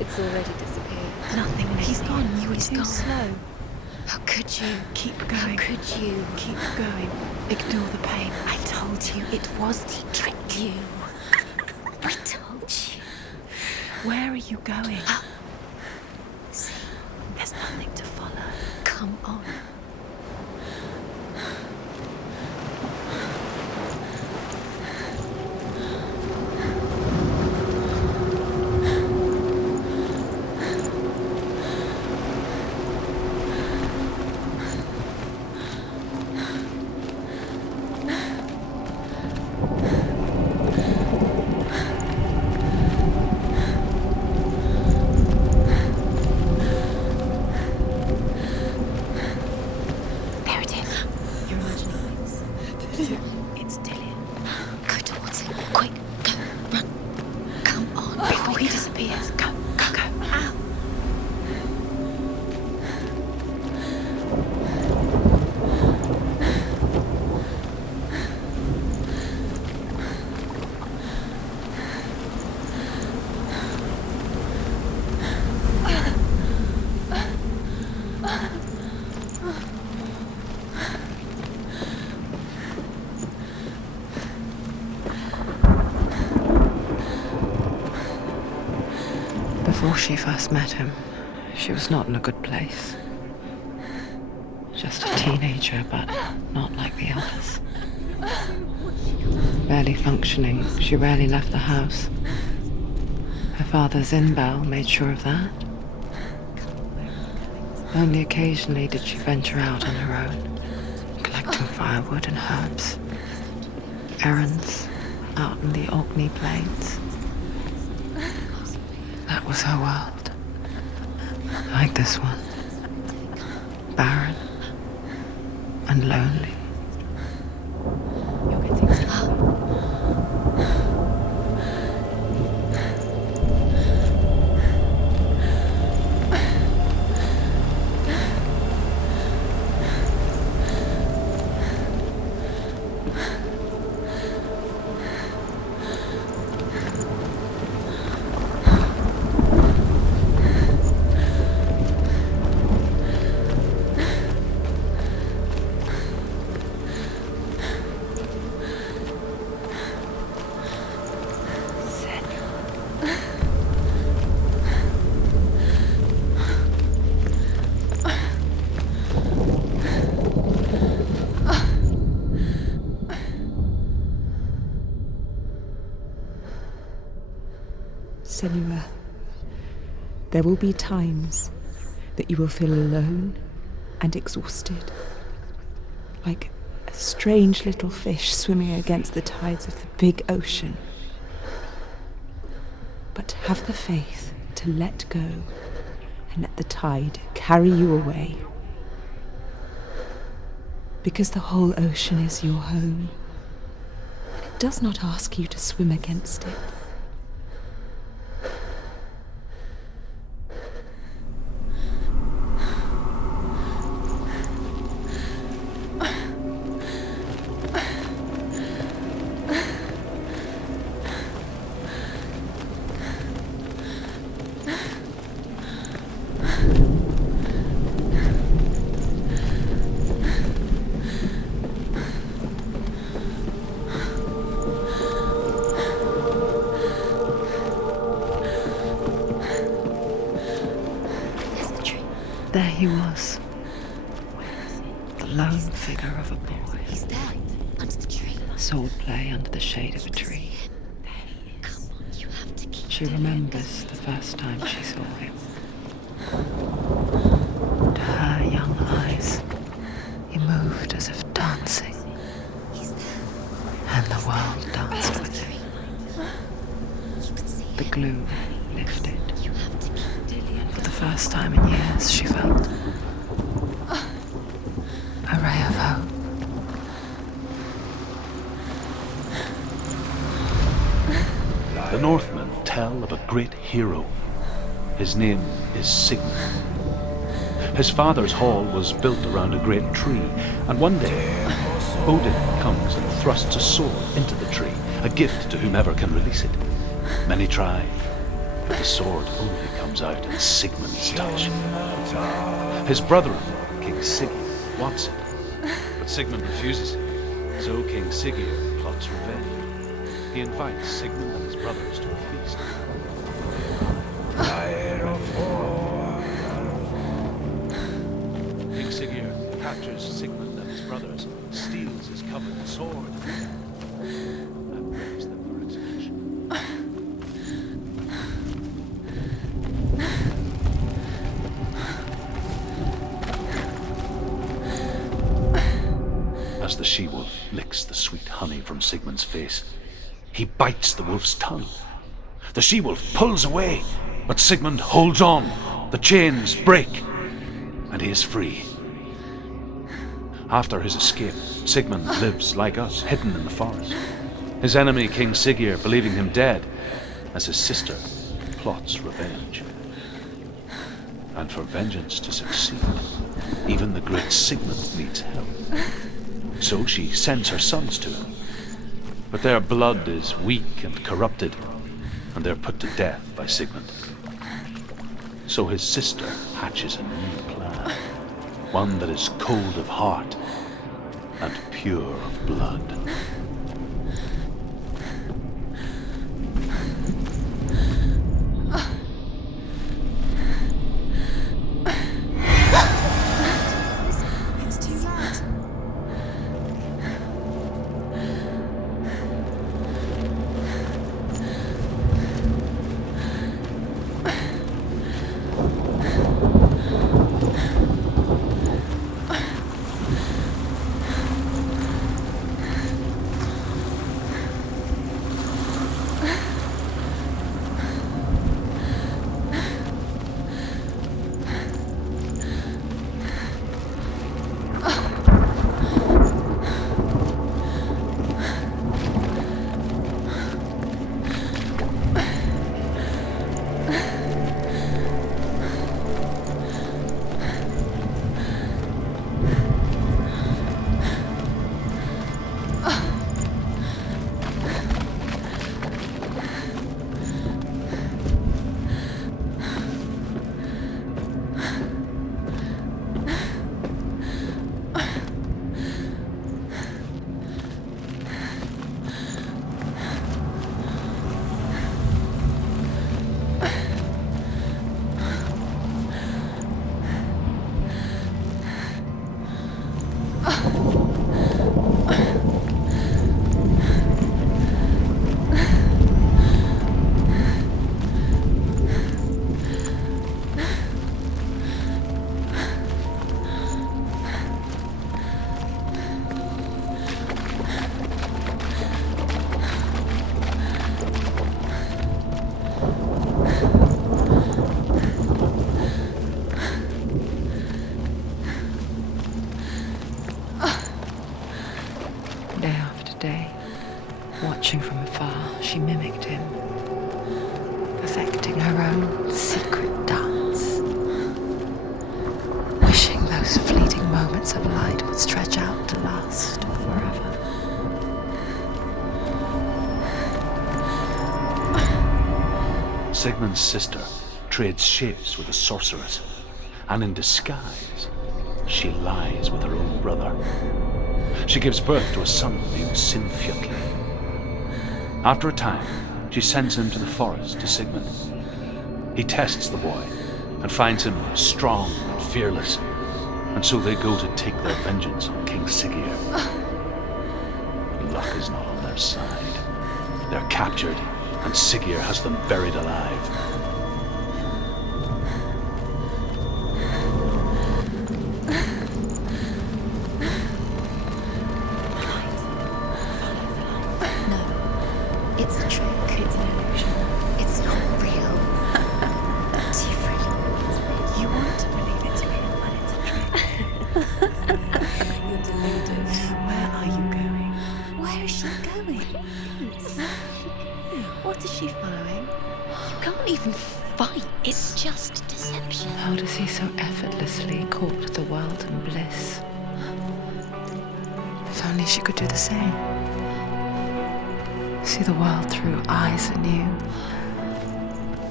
It's already disappeared. Nothing, Lily. He's gone. You were He's too gone. slow. How could you? Keep How going. could you? Keep going. Ignore the pain. I told you it was to trick you. I told you. Where are you going? See, There's nothing to follow. come on. There it is. You're imagining things. It's Dillian. Go towards him. Quick, go, run. Come on. Before he disappears. Go, go, go. Ow. Before she first met him, she was not in a good place. Just a teenager, but not like the others. Barely functioning, she rarely left the house. Her father's in-bell made sure of that. Only occasionally did she venture out on her own, collecting firewood and herbs. Errands out in the Orkney Plains. That was her world. Like this one. Barren and lonely. You'll get things done. Senua, there will be times that you will feel alone and exhausted, like a strange little fish swimming against the tides of the big ocean. But have the faith to let go and let the tide carry you away. Because the whole ocean is your home, and it does not ask you to swim against it. There he was. The lone figure of a boy. He's there, under the tree. Swordplay under the shade of a tree. Come on, you have to keep She doing it. remembers the first time she saw him. To her young eyes, he moved as if dancing, He's there. and the world danced Under with the him. tree. You can see The him. glue lifted. You have to keep Dillian. For the first time in years, she felt a ray of hope. The Northmen tell of a great hero. His name is Sigmund. His father's hall was built around a great tree, and one day Odin comes and thrusts a sword into the tree, a gift to whomever can release it. Many try, but the sword only comes out at Sigmund's touch. His brother-in-law, King Sigurd, wants it, but Sigmund refuses it, so King Sigurd plots revenge. He invites Sigmund and his brothers to a feast. King Sigurd captures Sigmund and his brothers, steals his coveted sword, and brings them for execution. As the she-wolf licks the sweet honey from Sigmund's face, he bites the wolf's tongue. The she-wolf pulls away, but Sigmund holds on. The chains break, and he is free. After his escape, Sigmund lives like us, hidden in the forest. His enemy, King Sigurd, believing him dead, as his sister plots revenge. And for vengeance to succeed, even the great Sigmund needs help. So she sends her sons to him. But their blood is weak and corrupted, and they're put to death by Sigmund. So his sister hatches a new plan, one that is cold of heart and pure of blood. It's too loud. Day after day, watching from afar, she mimicked him, perfecting her own secret dance, wishing those fleeting moments of light would stretch out to last forever. Sigmund's sister trades shapes with a sorceress, and in disguise, she lies with her own brother. She gives birth to a son named Sinfjotli. After a time, she sends him to the forest to Sigmund. He tests the boy and finds him strong and fearless, and so they go to take their vengeance on King Sigurd. But luck is not on their side. They're captured, and Sigurd has them buried alive. It's a trick. It's an illusion. It's not real. Do you really want You want to believe it's real, but it's a trick. You're deluded. Where are you going? Where is she going? What is she following? You can't even fight. It's just deception. How does he so effortlessly court the world and bliss? If only she could do the same. See the world through eyes anew,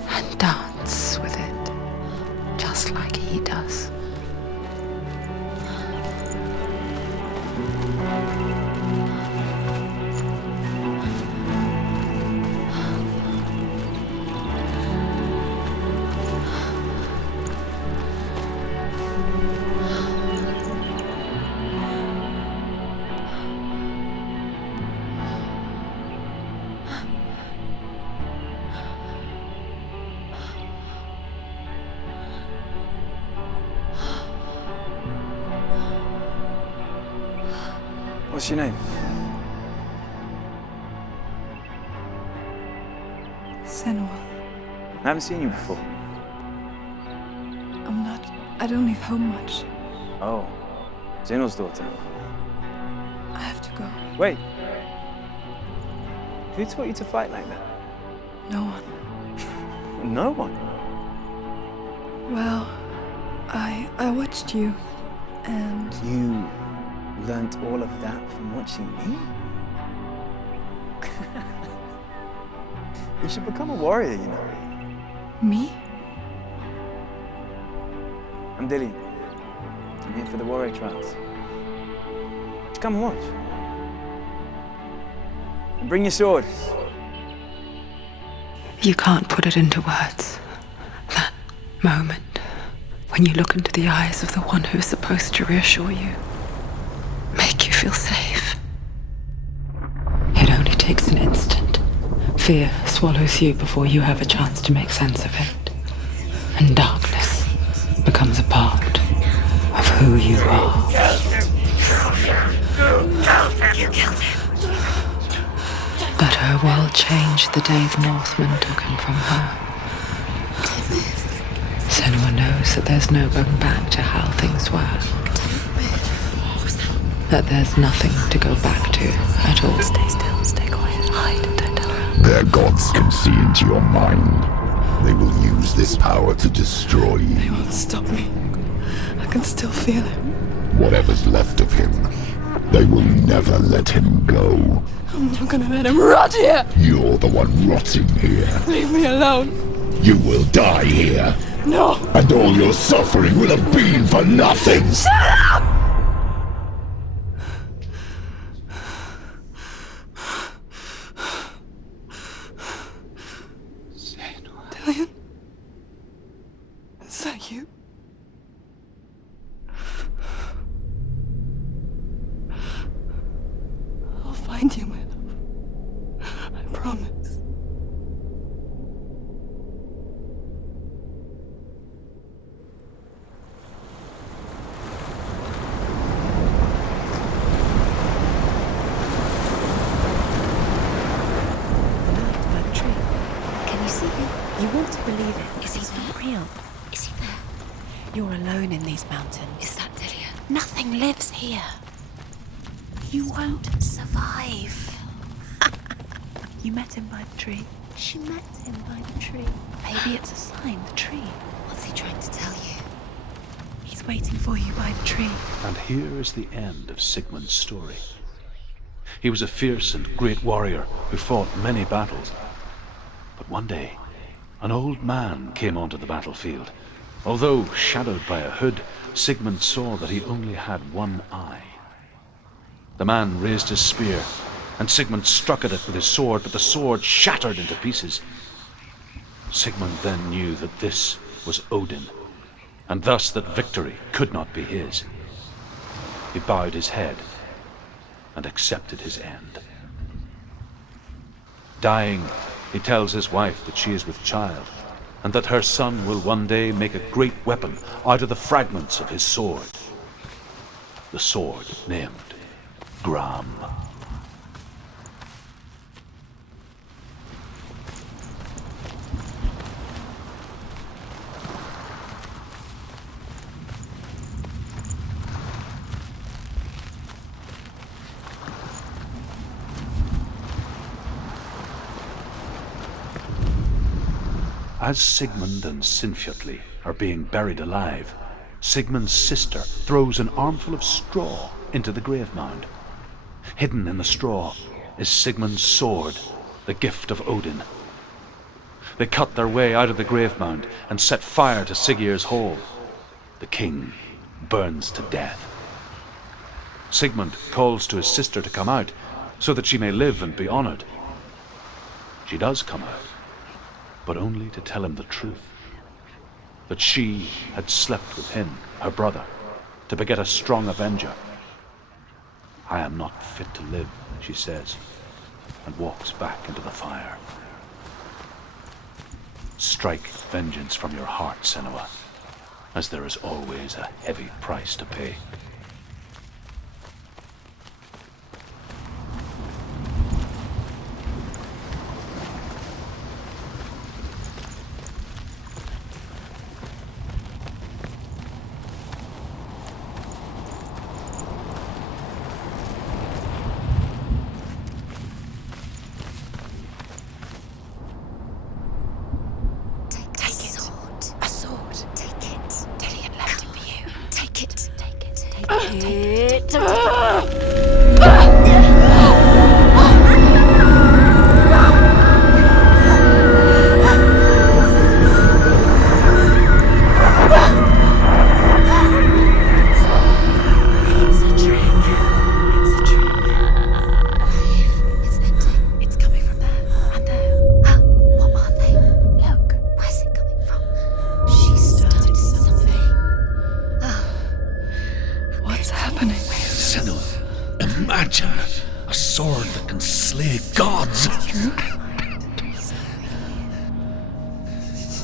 and Dance with it, just like he does. What's your name? Senua. I haven't seen you before. I don't leave home much. Oh, Zeno's daughter. I have to go. Wait. Who taught you to fight like that? No one. No one. Well, I watched you, and You learnt all of that from watching me? You should become a warrior, you know. me? I'm Dillian. I'm here for the warrior trials. Just come and watch. And bring your sword. You can't put it into words. That moment, when you look into the eyes of the one who's supposed to reassure you, make you feel safe. It only takes an instant. Fear swallows you before you have a chance to make sense of it. And darkness becomes a part of who you are. You killed him. But her world changed the day the Northmen took him from her. Senua knows that there's no going back to how things were. That there's nothing to go back to at all. Stay still, stay quiet, hide, don't tell her. Their gods can see into your mind. They will use this power to destroy They you. won't stop me. I can still feel it. Whatever's left of him, they will never let him go. I'm not gonna let him rot here. You're the one rotting here. Leave me alone. You will die here, No. and all your suffering will have been for nothing. Dillian? Is that you? I'll find you, my love. I promise. By the tree. Can you see him? You want to believe it. Is he It's not there? real. Is he there? You're alone in these mountains. Is that Dillian? Nothing lives here. You won't survive. You met him by the tree. She met him by the tree. Maybe it's a sign, the tree. What's he trying to tell you? He's waiting for you by the tree. And here is the end of Sigmund's story. He was a fierce and great warrior who fought many battles. But one day, an old man came onto the battlefield. Although shadowed by a hood, Sigmund saw that he only had one eye. The man raised his spear, and Sigmund struck at it with his sword, but the sword shattered into pieces. Sigmund then knew that this was Odin, and thus that victory could not be his. He bowed his head and accepted his end. Dying, he tells his wife that she is with child, and that her son will one day make a great weapon out of the fragments of his sword. The sword named Gramr. As Sigmund and Sinfjotli are being buried alive, Sigmund's sister throws an armful of straw into the grave mound. Hidden in the straw is Sigmund's sword, the gift of Odin. They cut their way out of the grave mound and set fire to Siggeir's hall. The king burns to death. Sigmund calls to his sister to come out so that she may live and be honored. She does come out, but only to tell him the truth. That she had slept with him, her brother, to beget a strong avenger. I am not fit to live, she says, and walks back into the fire. Strike vengeance from your heart, Senua, as there is always a heavy price to pay.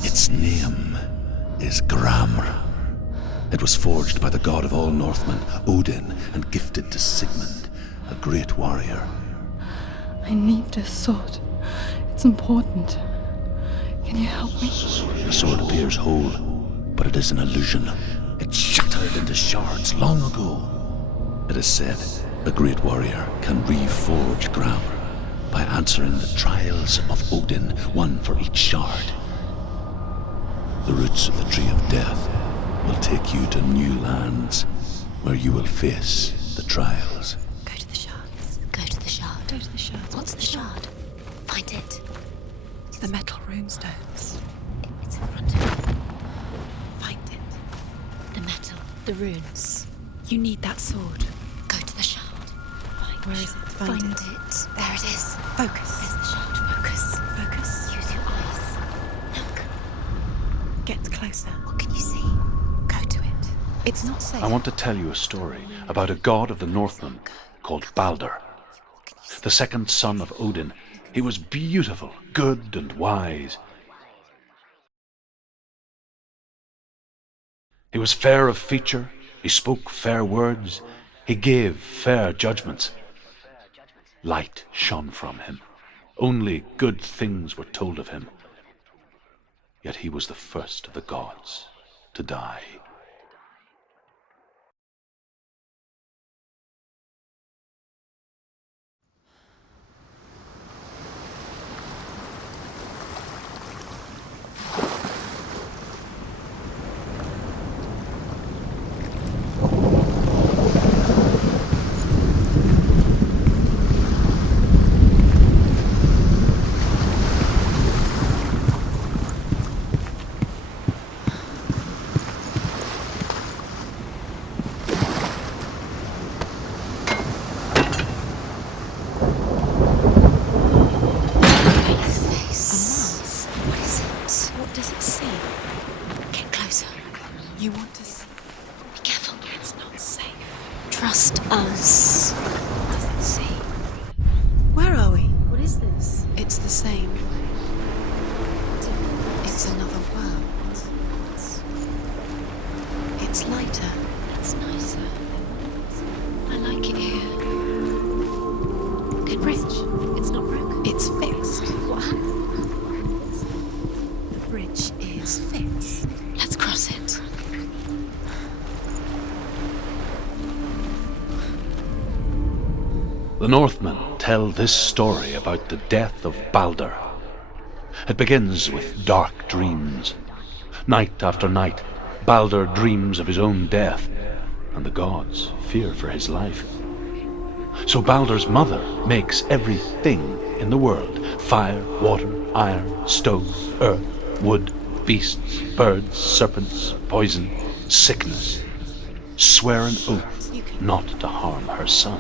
Its name is Gramr. It was forged by the god of all Northmen, Odin, and gifted to Sigmund, a great warrior. I need this sword. It's important. Can you help me? The sword appears whole, but it is an illusion. It shattered into shards long ago. It is said a great warrior can reforge Gramr by answering the Trials of Odin, one for each shard. The roots of the Tree of Death will take you to new lands where you will face the trials. Go to the shards. Go to the shard. Go to the shards. What's the shard? Find it. It's the metal runestones. It's in front of you. Find it. The metal. The runes. You need that sword. Go to the shard. Find Where the is shard. it? Find it. There it is. Focus. There's the shard. Focus. Focus. Use your eyes. Look. Get closer. What can you see? Go to it. It's not safe. I want to tell you a story about a god of the Northmen called Balder. The second son of Odin. He was beautiful, good and wise. He was fair of feature, he spoke fair words, he gave fair judgments. Light shone from him. Only good things were told of him. Yet he was the first of the gods to die. You want to see? Be careful. It's not safe. Trust us. Does it see? Where are we? What is this? It's the same. It's another world. It's lighter. It's nicer. I like it here. Good bridge. It's not broken. It's fixed. What happened? The bridge is fixed. Let's cross it. The Northmen tell this story about the death of Balder. It begins with dark dreams. Night after night, Balder dreams of his own death, and the gods fear for his life. So Balder's mother makes everything in the world, fire, water, iron, stone, earth, wood, beasts, birds, serpents, poison, sickness, swear an oath not to harm her son.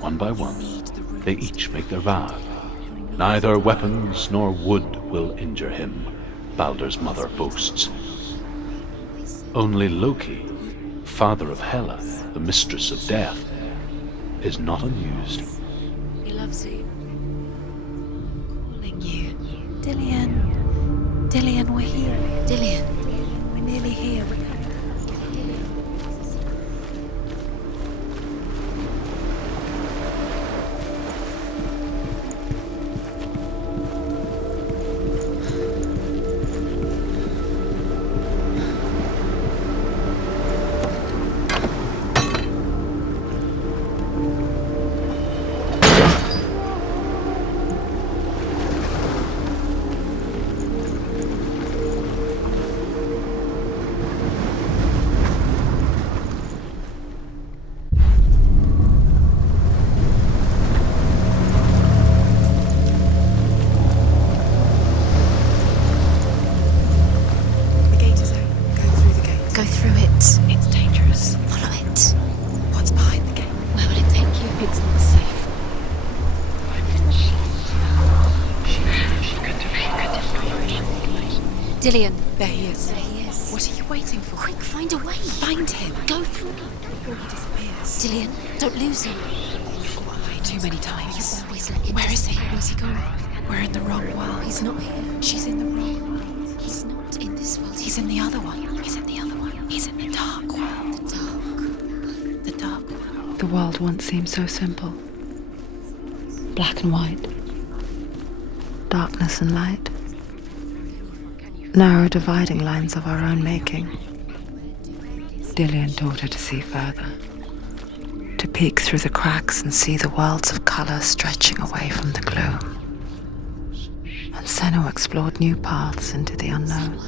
One by one, they each make their vow. Neither weapons nor wood will injure him, Baldur's mother boasts. Only Loki, father of Hela, the mistress of death, is not amused. He loves you. Calling you. Dillian. Dillian, we're here. Dillian. We're nearly here. Go through it. It's dangerous. Follow it. What's behind the gate? Where will it take you? It's not safe. Dillian. There he is. There he is. What are you waiting for? Quick, find a way. Find him. Go through. Before he disappears. Dillian, don't lose him. Too many times. Always let him Where is he? Where's he gone? We're in the wrong world. He's not here. She's in the wrong world. He's not in this world. He's in the other one. He's in the other one. He's in the dark world. the dark. The dark world. The world once seemed so simple. Black and white. Darkness and light. Narrow dividing lines of our own making. Dillian taught her to see further. To peek through the cracks and see the worlds of color stretching away from the gloom. And Senua explored new paths into the unknown.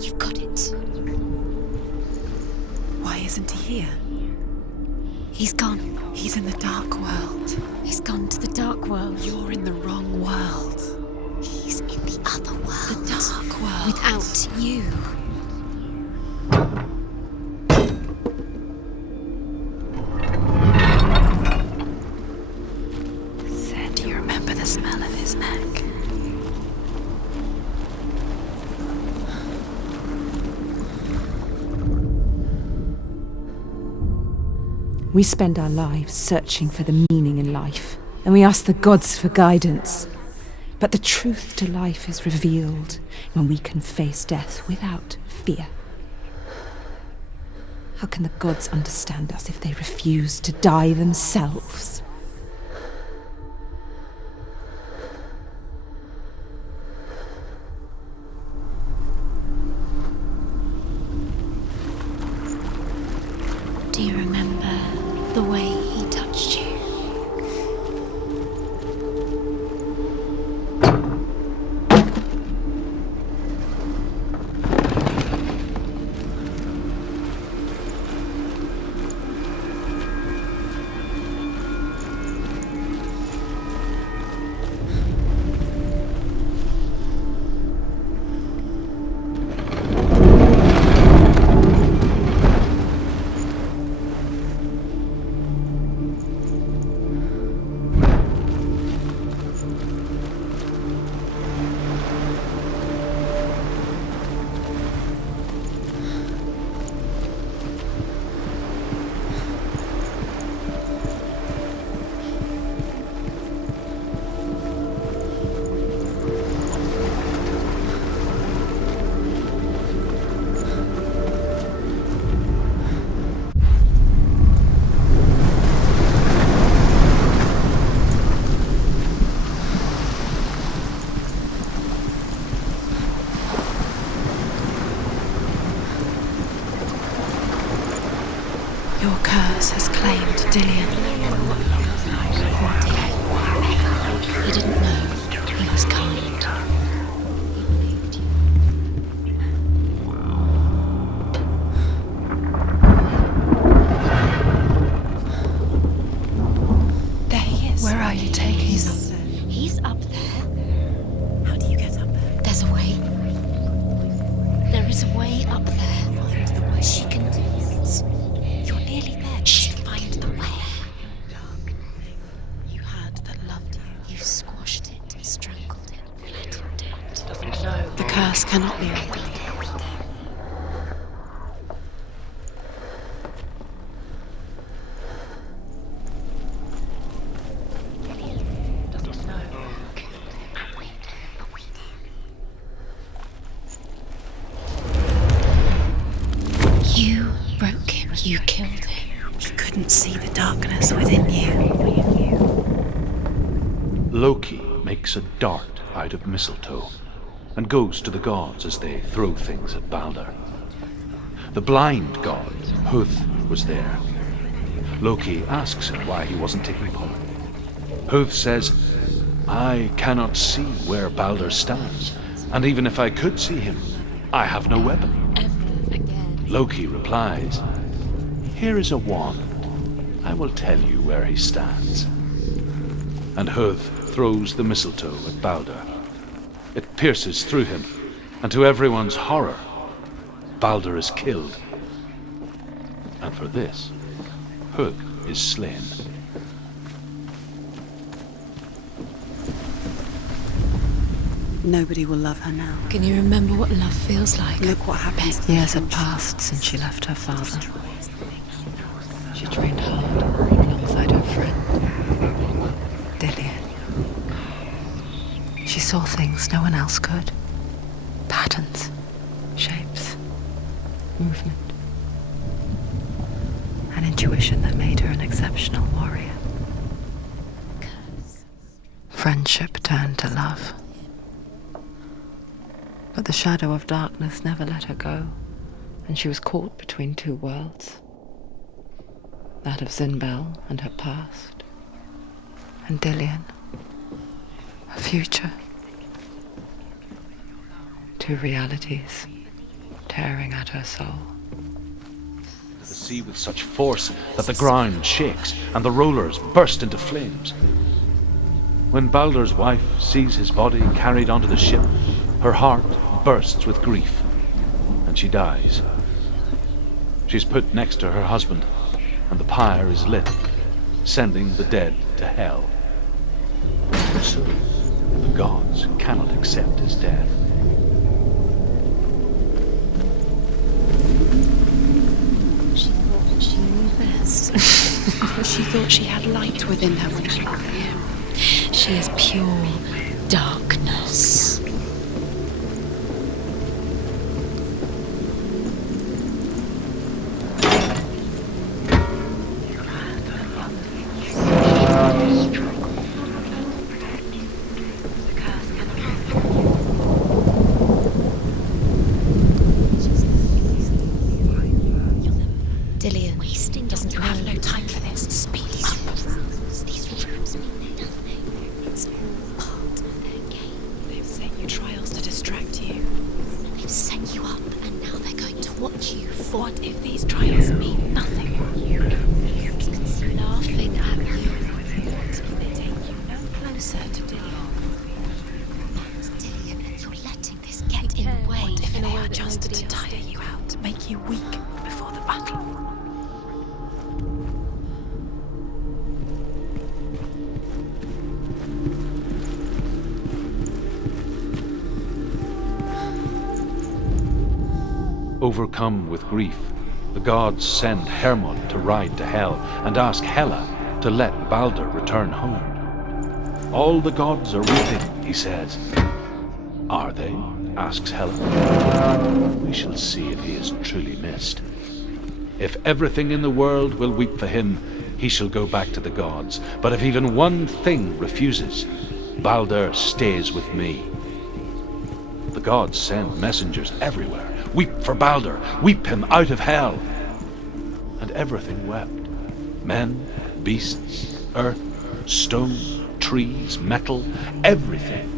You've got it. Why isn't he here? He's gone. He's in the dark world. He's gone to the dark world. You're in the wrong world. He's in the other world. The dark world. Without you. Do you remember the smell of his neck? We spend our lives searching for the meaning in life, and we ask the gods for guidance. But the truth to life is revealed when we can face death without fear. How can the gods understand us if they refuse to die themselves? Do you remember the way he touched you? Your curse has claimed Dillian. Poor Dillian. He didn't know he was kind. There he is. Where are you taking him? He's up there. How do you get She's way up there. Find the way. She can do it. You're nearly there. Just find the way. You had that loved you. You squashed it, strangled it, flattened it. Doesn't know. The curse cannot be undone. You broke him. You killed him. He couldn't see the darkness within you. Loki makes a dart out of mistletoe and goes to the gods as they throw things at Balder. The blind god, Huth, was there. Loki asks him why he wasn't taking part. Huth says, "I cannot see where Balder stands, and even if I could see him, I have no weapon." Loki replies, "Here is a wand. I will tell you where he stands." And Huth throws the mistletoe at Balder. It pierces through him, and to everyone's horror, Balder is killed. And for this, Huth is slain. Nobody will love her now. Can you remember what love feels like? Look what happened. Years had passed since she left her father. She trained hard alongside her friend, Dillian. She saw things no one else could. Patterns, shapes, movement. An intuition that made her an exceptional warrior. Friendship turned to love. But the shadow of darkness never let her go, and she was caught between two worlds. That of Zinbel and her past, and Dillian, her future. Two realities tearing at her soul. The sea with such force that the ground shakes and the rollers burst into flames. When Balder's wife sees his body carried onto the ship, her heart bursts with grief, and she dies. She's put next to her husband, and the pyre is lit, sending the dead to hell. So, the gods cannot accept his death. She thought she knew best. She thought she had light within her when she loved him. She is pure darkness. Dillian doesn't have no time for this. Speed up. These rooms mean nothing. It's all part of their game. They've set you trials to distract you. They've set you up, and now they're going to watch you. What if these trials mean nothing? Laughing at you. What if they take you no closer to Dillian? Dillian, and you're letting this get in the way. What if they are just to tire you out, make you weak before the battle? Overcome with grief, the gods send Hermod to ride to Hell and ask Hela to let Balder return home. All the gods are weeping, he says. Are they? Asks Hela. We shall see if he is truly missed. If everything in the world will weep for him, he shall go back to the gods. But if even one thing refuses, Balder stays with me. The gods send messengers everywhere. Weep for Balder, weep him out of hell. And everything wept. Men, beasts, earth, stone, trees, metal, everything.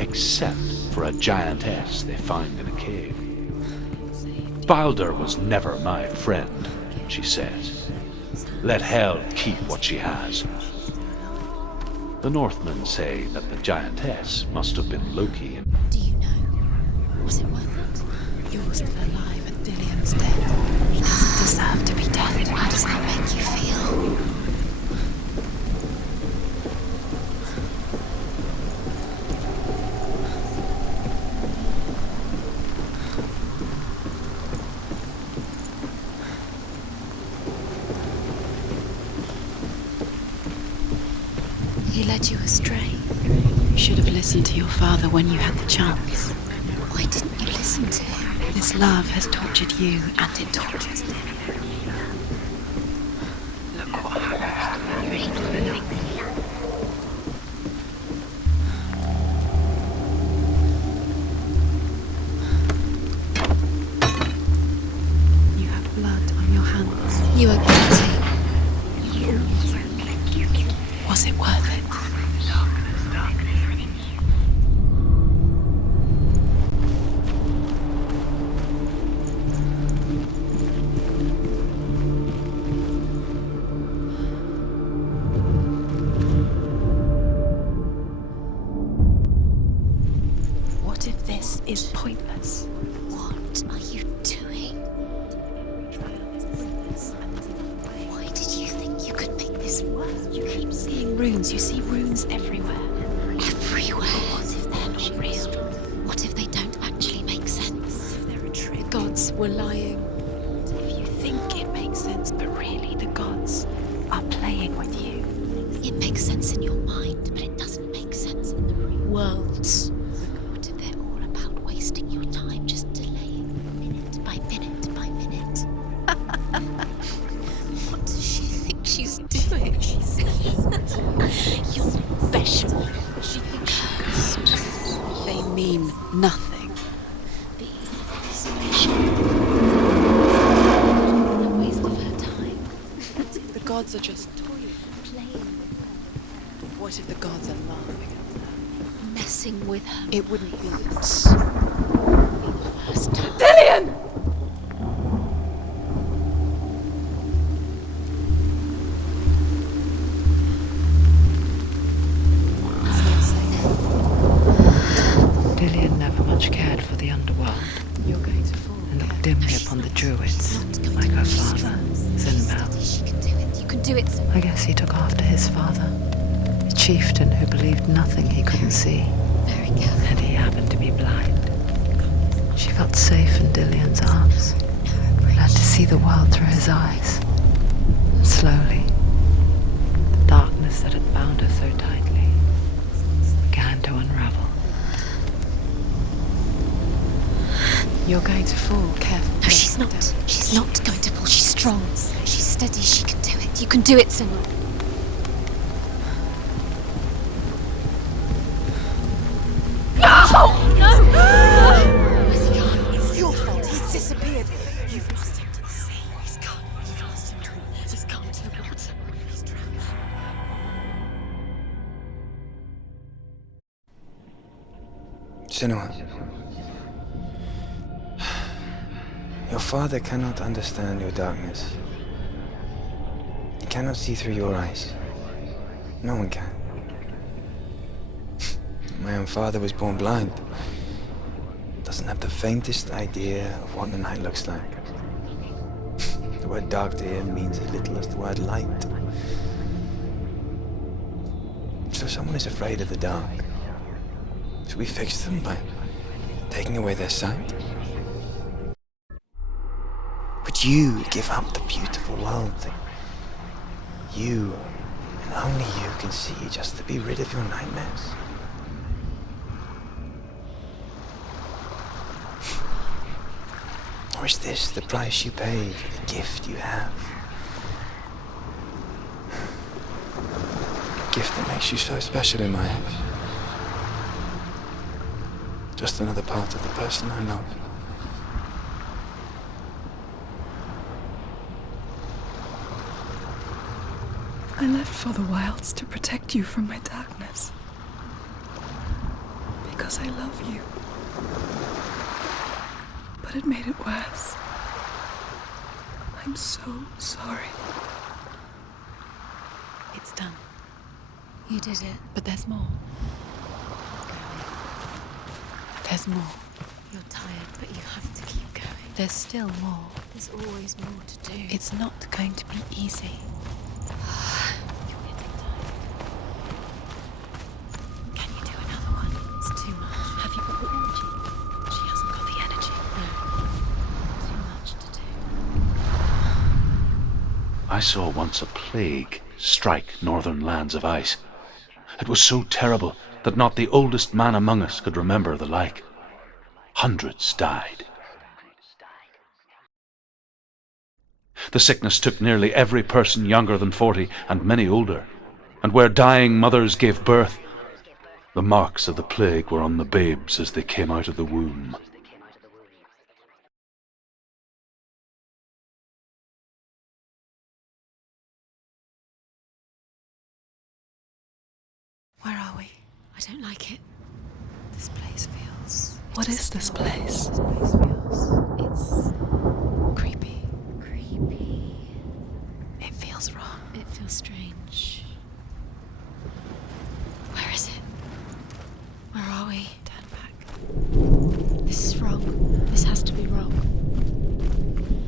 Except for a giantess they find in a cave. Balder was never my friend, she says. Let hell keep what she has. The Northmen say that the giantess must have been Loki. Do you know? Was it worth it? still alive and Dillian's dead. He doesn't deserve to be dead. How does that make you feel? He led you astray. You should have listened to your father when you had the chance. Why didn't you listen to him? This love has tortured you, and it tortures him. Look what happens. You have blood on your hands. You are guilty. Was it worth it? What if this is pointless? What are you doing? Why did you think you could make this work? You keep seeing runes. You see runes everywhere. Everywhere? What if they're not real? What if they don't actually make sense? What if they're a trick? The gods were lying. What if you think it makes sense, but really the gods are playing with you? It makes sense in your mind, but it doesn't make sense in the real world. What if they're all about wasting your time, just delaying minute by minute by minute? What does she think she's doing? She's you're special. She cursed. They mean nothing. Be special. A waste of her time. What if the gods are just toying, playing with her? What if the gods are laughing at her? Messing with her. It wouldn't be this. It would be the first time. Dillian! Dillian never much cared for the underworld You're going to fall. and looked dimly upon the druids, like her father, SENUA'S. She can do it. You can do it. I guess he took after his father, a chieftain who believed nothing he couldn't see, Very careful. and he happened to be blind. She felt safe in Dillian's arms, learned to see the world through his eyes. Slowly, the darkness that had bound her so tightly began to unravel. You're going to fall. Careful. No, she's not. She's not going to fall. She's strong. She's steady. She can do it. You can do it, Senua. Where's he gone? It's your fault. He's disappeared. You've lost him to the sea. He's gone. You've lost him to him. Just gone to the water. He's drowned. Senua, your father cannot understand your darkness. He cannot see through your eyes. No one can. My own father was born blind. Doesn't have the faintest idea of what the night looks like. The word dark to him means as little as the word light. So someone is afraid of the dark. Should we fix them by taking away their sight? Would you give up the beautiful world that you and only you can see just to be rid of your nightmares? Or is this the price you pay for the gift you have? A gift that makes you so special in my eyes. Just another part of the person I love. I left for the wilds to protect you from my darkness. Because I love you. But it made it worse. I'm so sorry. It's done. You did it. But there's more. There's more. You're tired, but you have to keep going. There's still more. There's always more to do. It's not going to be easy. You're getting tired. Can you do another one? It's too much. Have you got the energy? She hasn't got the energy. No. Too much to do. I saw once a plague strike northern lands of ice. It was so terrible that not the oldest man among us could remember the like. Hundreds died. The sickness took nearly every person younger than 40 and many older, and where dying mothers gave birth, the marks of the plague were on the babes as they came out of the womb. Where are we? I don't like it. This place feels... It What is just this feels- place? This place feels... It's Creepy. creepy. It feels wrong. It feels strange. Where is it? Where are we? Turn back. This is wrong. This has to be wrong.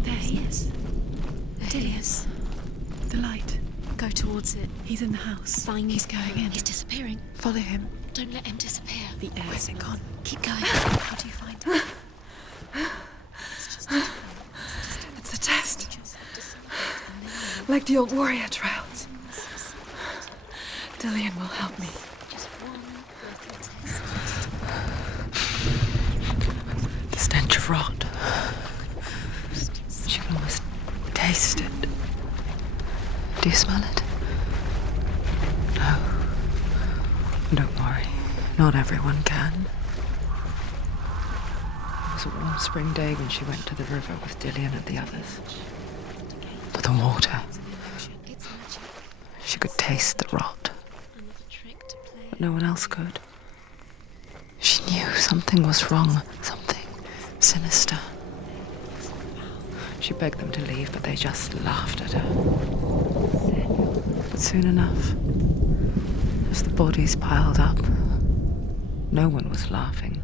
There he is. There he is. The light. Go towards it. He's in the house. Find. He's going in. He's disappearing. Follow him. Don't let him disappear. The air is gone. Keep going. How do you find him? It's a test. Like the old warrior trials. Dillian will help me. Just one little test. The stench of rot. She can almost taste it. Do you smell it? No. Don't worry. Not everyone can. It was a warm spring day when she went to the river with Dillian and the others. But the water, It's magic. she could taste the rot, Another trick to play. but no one else could. She knew something was wrong, something sinister. She begged them to leave, but they just laughed at her. But soon enough, as the bodies piled up, no one was laughing.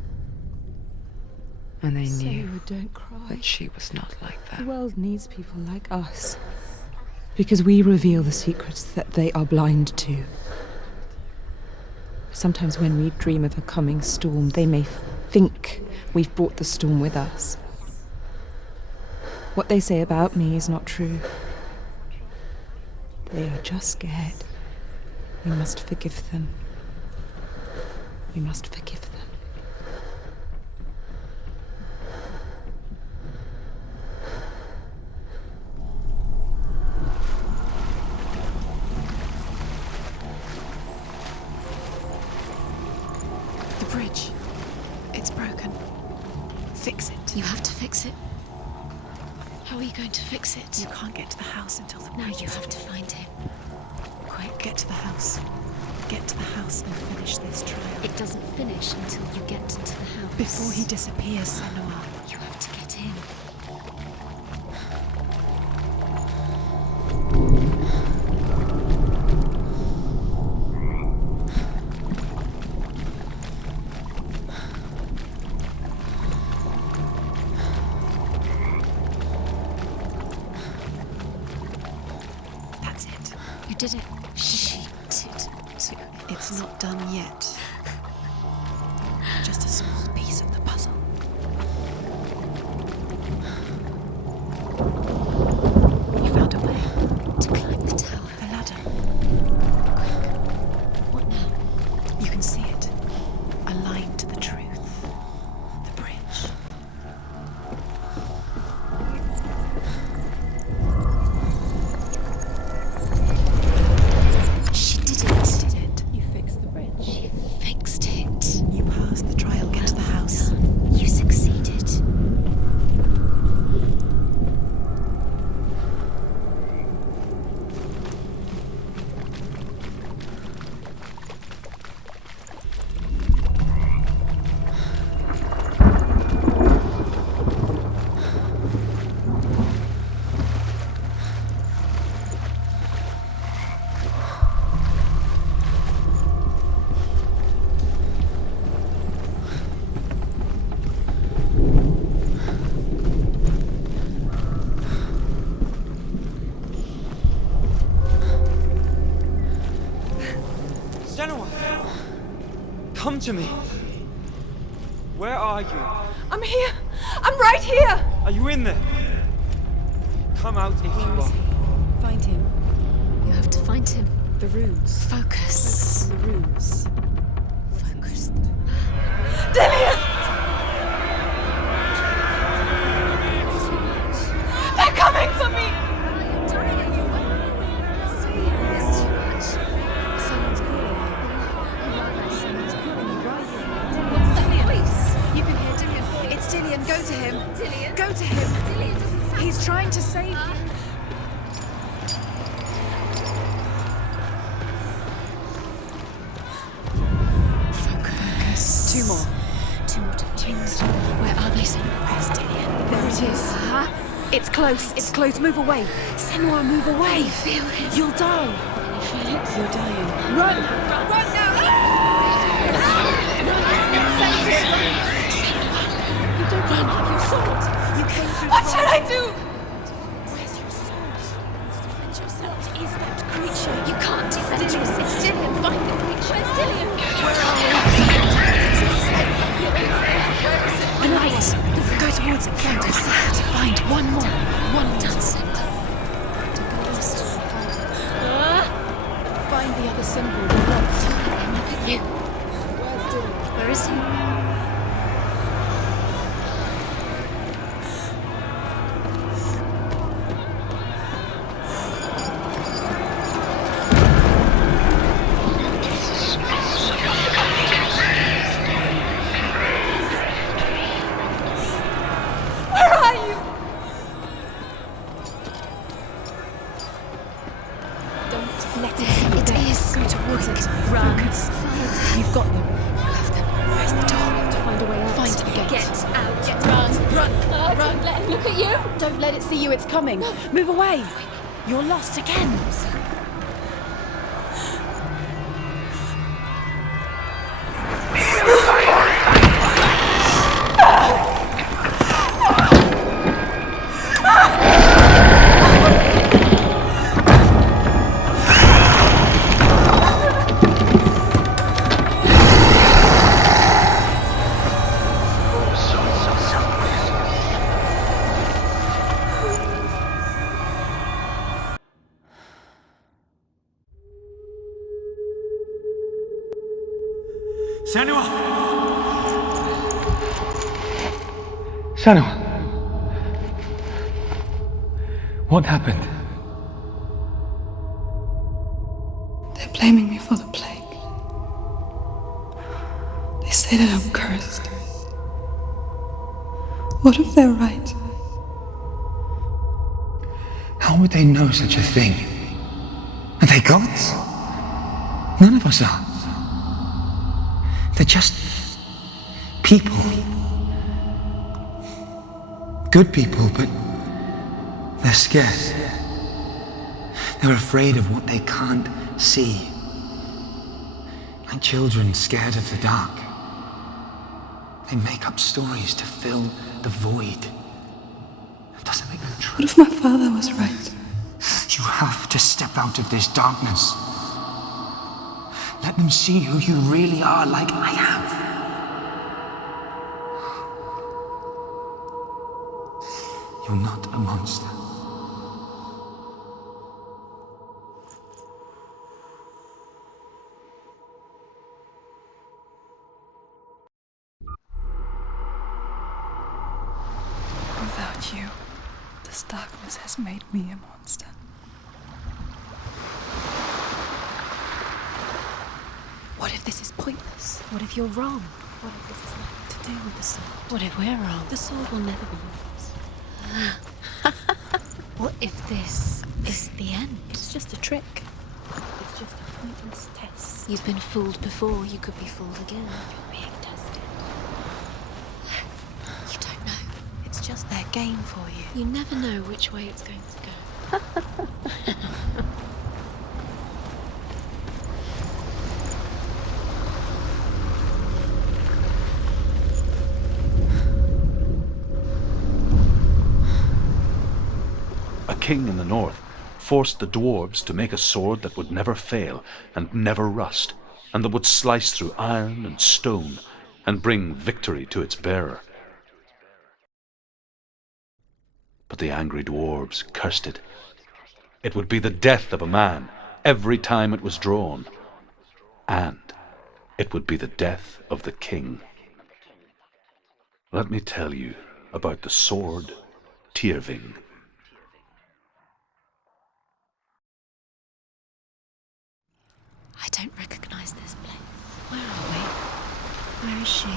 And they knew Senua, don't cry. that she was not like The that. world needs people like us. Because we reveal the secrets that they are blind to. Sometimes when we dream of a coming storm, they may think we've brought the storm with us. What they say about me is not true. They are just scared. We must forgive them. We must forgive them. The bridge. It's broken. Fix it. You have to fix it. How are you going to fix it? You can't get to the house until the No, bridge you is have to fixed. find him. Quick, get to the house. Get to the house and finish this trial. It doesn't finish until you get to the house. Before he disappears, Senua. You have to get in. That's it. You did it. She did it. It's not done yet. Just a small piece of the puzzle. You found a way. To climb the tower. The ladder. What now? You can see it. Aligned to the truth. The bridge. She did it. Did it? You fixed the bridge. She Answer me. Where are you? I'm here! I'm right here! Are you in there? Come out if you are. Find him. You have to find him. The runes. Focus. The runes. Focus. Dillian! They're coming for me! Someone's calling you. Someone's calling you right here. What's that voice? You can hear Dillian. It's Dillian. Go to him. Dillian? Go to him. Dillian doesn't sound... He's trying to save you. Focus. Two more to find. Where are they? Where's Dillian? There it is. It's close. It's close. Move away. Senua, move away. I feel it. You'll die. I feel it. You're dying. Run. Run now. You don't have your sword. You came through. What should I do? Where's your sword? Defend yourself. What is that creature? You can't defend It's yourself. Dillian. It's Dillian. Find the creature. Where's Dillian? The light. Go towards it. Find us. To find one more. One more. Find the other symbol. Look at you. Where's Dillian? Where is he? Where are you? Don't let it settle It down. is. Go towards it. Run. Focus. You've got them. You have them. Where's the door? You have to find a way out. Find the gate. Get out. Run. Don't let him look at you. Don't let it see you. It's coming. Move away. You're lost again. Senua! Senua! What happened? They're blaming me for the plague. They say that I'm cursed. What if they're right? How would they know such a thing? Are they gods? None of us are. They're just people. Good people, but they're scared. They're afraid of what they can't see. Like children scared of the dark. They make up stories to fill the void. That doesn't make them true. What if my father was right? You have to step out of this darkness. Let them see who you really are, like I have. You're not a monster. Without you, this darkness has made me a monster. What if this is pointless? What if you're wrong? What if this is nothing to do with the sword? What if we're wrong? The sword will never be yours. What if this is the end? It's just a trick. It's just a pointless test. You've been fooled before. You could be fooled again. You're being tested. You don't know. It's just their game for you. You never know which way it's going to go. A king in the north forced the dwarves to make a sword that would never fail and never rust, and that would slice through iron and stone and bring victory to its bearer. But the angry dwarves cursed it. It would be the death of a man every time it was drawn, and it would be the death of the king. Let me tell you about the sword Tyrving. I don't recognize this place. Where are we? Where is she?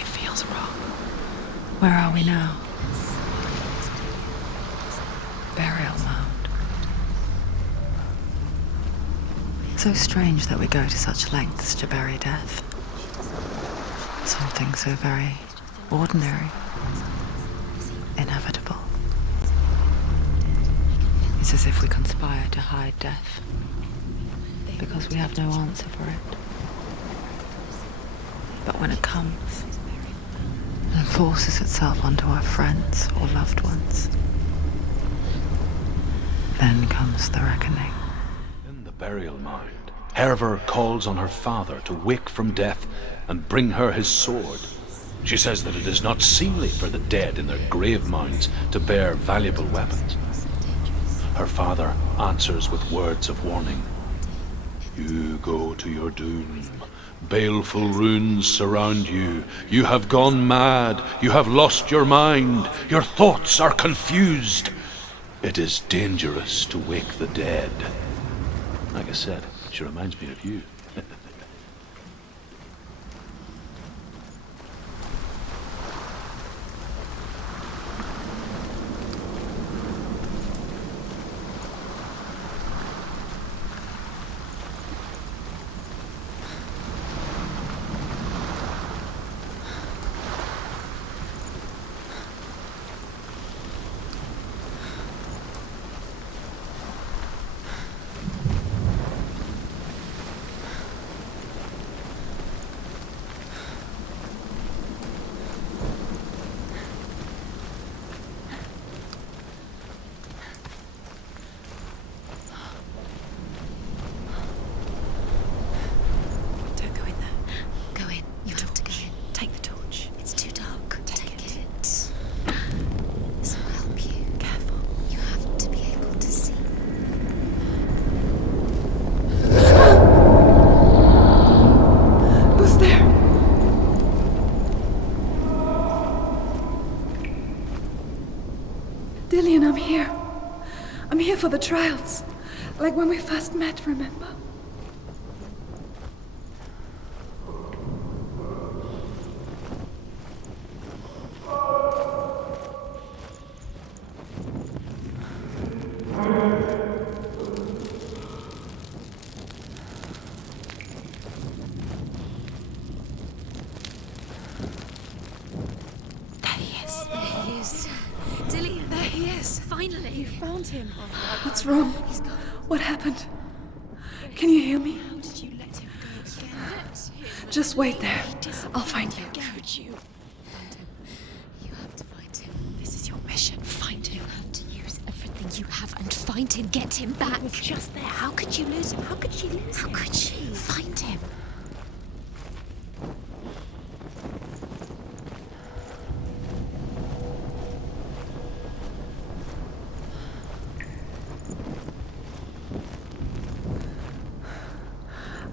It feels wrong. Where are we now? Burial mound. So strange that we go to such lengths to bury death. Something so very ordinary, inevitable. It's as if we conspire to hide death, because we have no answer for it. But when it comes and forces itself onto our friends or loved ones, then comes the reckoning. In the burial mound, Hervor calls on her father to wake from death and bring her his sword. She says that it is not seemly for the dead in their grave mounds to bear valuable weapons. Her father answers with words of warning. You go to your doom. Baleful runes surround you. You have gone mad. You have lost your mind. Your thoughts are confused. It is dangerous to wake the dead. Like I said, she reminds me of you. Dillian, I'm here. I'm here for the trials. Like when we first met, remember? What's wrong? What happened? Can you hear me? How did you let him go again? Just wait there. I'll find you. Could you? You have to find him. This is your mission. Find him. You have to use everything you have and find him. Get him back. He was just there. How could you lose him? How could she lose him? How could she? Find him.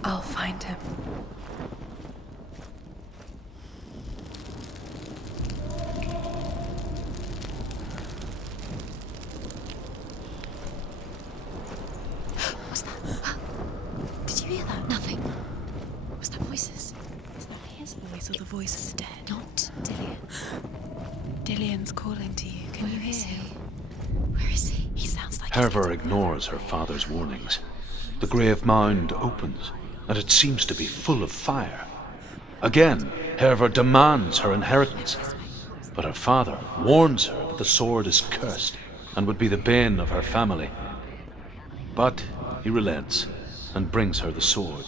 I'll find him. What's that? Did you hear that? Nothing. Was that voices? Is that his voice or the voice of the dead? Not Dillian. Dillian's calling to you. Can you hear him? Where is he? He sounds like Hervor ignores her father's warnings. The grave mound opens, and it seems to be full of fire. Again, Hervor demands her inheritance, but her father warns her that the sword is cursed and would be the bane of her family. But he relents and brings her the sword.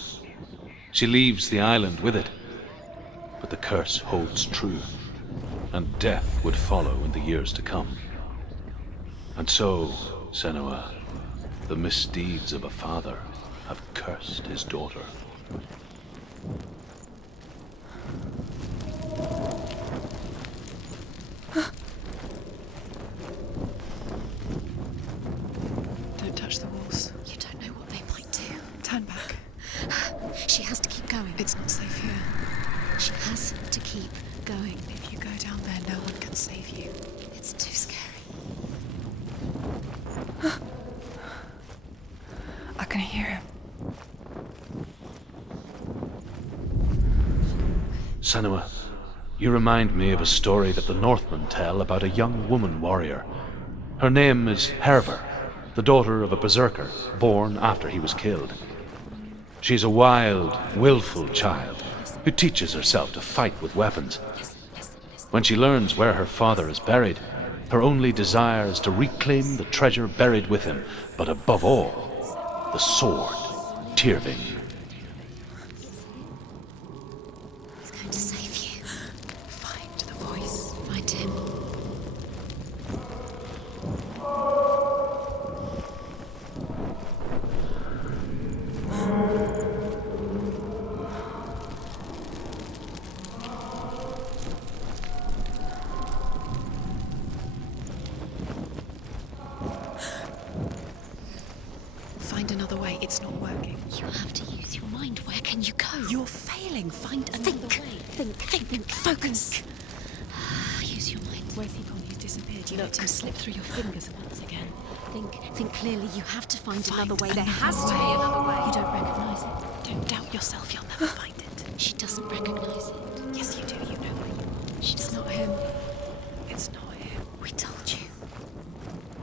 She leaves the island with it, but the curse holds true, and death would follow in the years to come. And so, Senua, the misdeeds of a father have cursed his daughter. can't save you. It's too scary. I can hear him. Senua, you remind me of a story that the Northmen tell about a young woman warrior. Her name is Herver, the daughter of a berserker born after he was killed. She's a wild, willful child who teaches herself to fight with weapons. When she learns where her father is buried, her only desire is to reclaim the treasure buried with him, but above all, the sword, Tyrving. He's going to save you. Find the voice. Find him. Find another way. It's not working. You have to use your mind. Where can you go? You're failing. Find another way. Think. Focus. Use your mind. Where's he gone? He's disappeared. You let him slip through your fingers once again. Think clearly. You have to find another way. There has to be another way. You don't recognize it. Don't doubt yourself. You'll never find it. She doesn't recognize it. Yes, you do. You know where you are. It's not him. It's not him. We told you.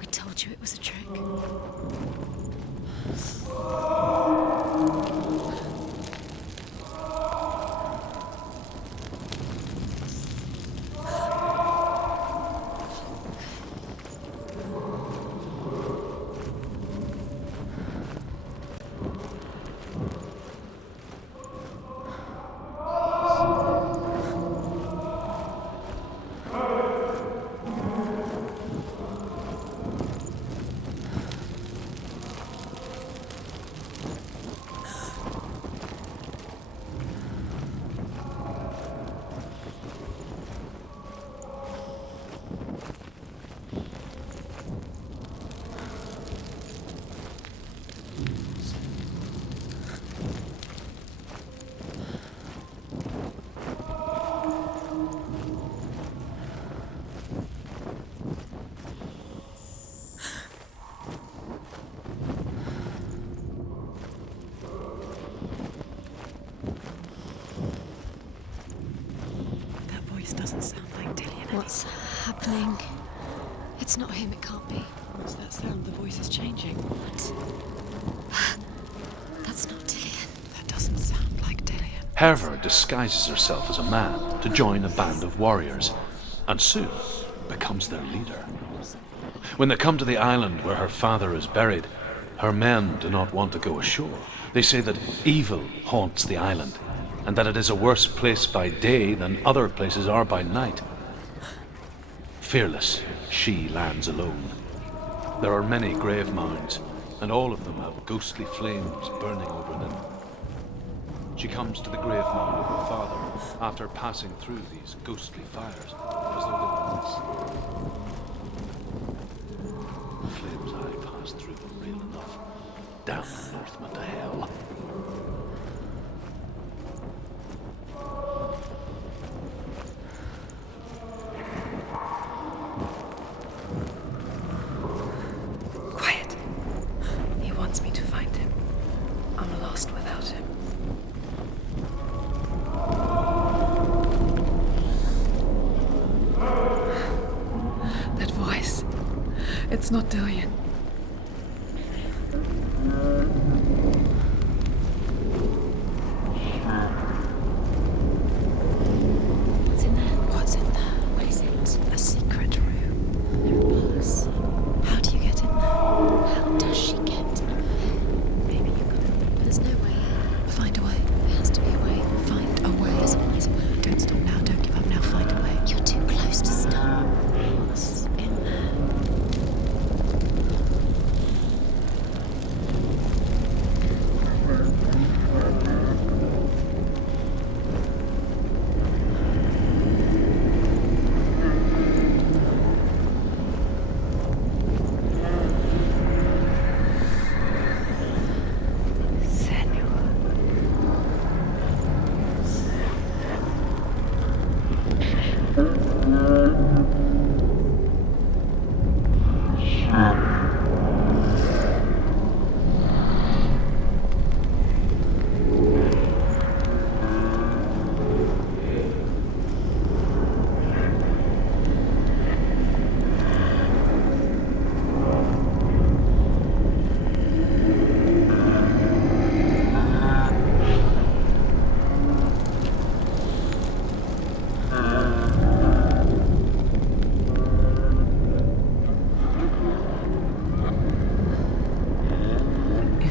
We told you it was a trick. Doesn't sound like Dillian. What's happening? It's not him, it can't be. What's that sound? The voice is changing. What? That's not Dillian. That doesn't sound like Dillian. Herver disguises herself as a man to join a band of warriors, and soon becomes their leader. When they come to the island where her father is buried, her men do not want to go ashore. They say that evil haunts the island, and that it is a worse place by day than other places are by night. Fearless, she lands alone. There are many grave mounds, and all of them have ghostly flames burning over them. She comes to the grave mound of her father after passing through these ghostly fires, as though they were once. The flames I passed through were real enough. Damn the Northmen to hell. Quiet. He wants me to find him. I'm lost without him. That voice. It's not Dillian. What's in there? What's in there? What is it? A secret room. Yes. How do you get in there? How does she get in there? Maybe you could. There's no way in. Find a way. There has to be a way. Find a way. There's always a way. Don't stop now. Don't give up now. Find a way. You're too close to stop. What's in there?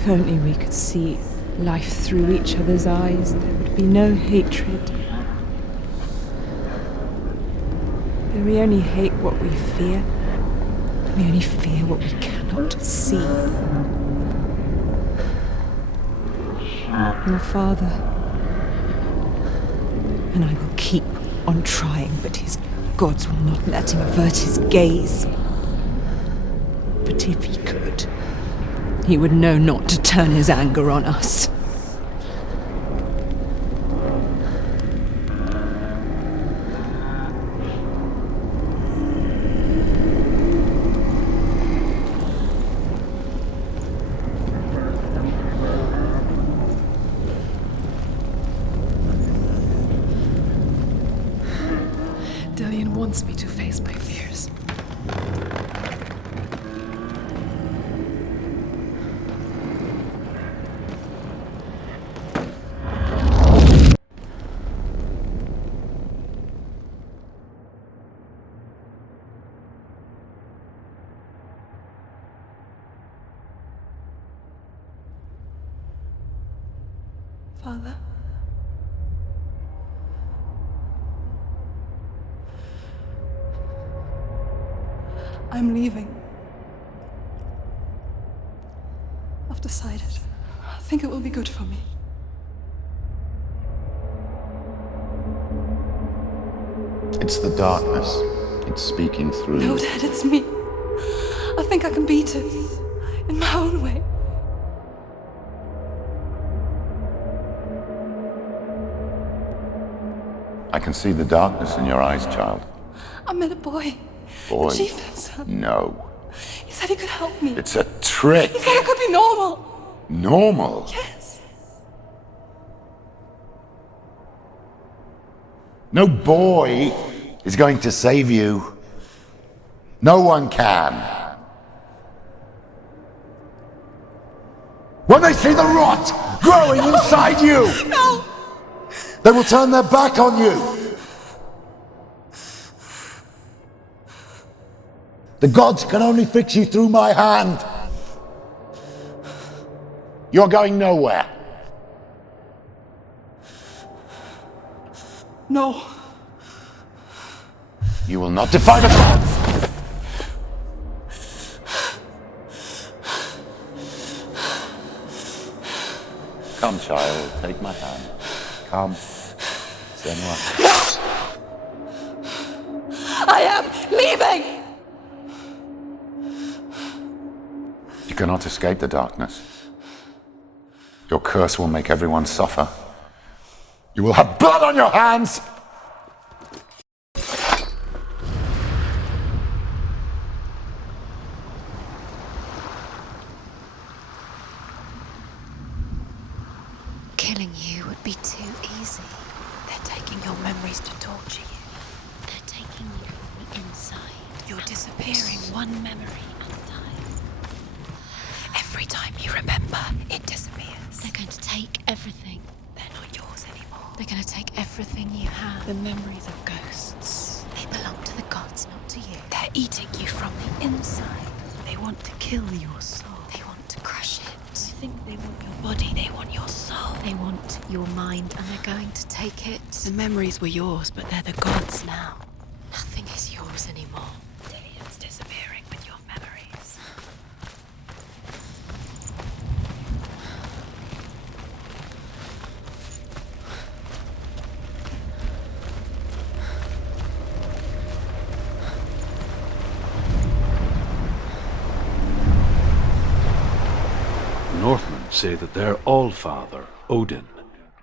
If only we could see life through each other's eyes, there would be no hatred. But we only hate what we fear. We only fear what we cannot see. Your father, and I will keep on trying, but his gods will not let him avert his gaze. But if he could, he would know not to turn his anger on us. Dillion wants me to face my fears. Father? I'm leaving. I've decided. I think it will be good for me. It's the darkness. It's speaking through No, you. Dad, it's me. I think I can beat it. In my own way. I can see the darkness in your eyes, child. I met a boy. Boy. The chief and son. No. He said he could help me. It's a trick. He said I could be normal. Normal. Yes. No boy is going to save you. No one can. When they see the rot growing inside you, No! they will turn their back on you. The gods can only fix you through my hand. You're going nowhere. No. You will not defy the gods. Come, child, take my hand. Come. Senua. I am leaving! You cannot escape the darkness. Your curse will make everyone suffer. You will have blood on your hands! Killing you would be too easy. They're taking your memories to torture you. They're taking you from the inside. You're disappearing. One memory at a time. Every time you remember, it disappears. They're going to take everything. They're not yours anymore. They're going to take everything you have. The memories of ghosts. They belong to the gods, not to you. They're eating you from the inside. They want to kill your soul. They want to crush it. I think they want your body, they want your soul. They want your mind, and they're going to take it. The memories were yours, but they're the gods now. Nothing is yours anymore. Dillion's disappearing with your memories. Northmen say that their Allfather, Odin,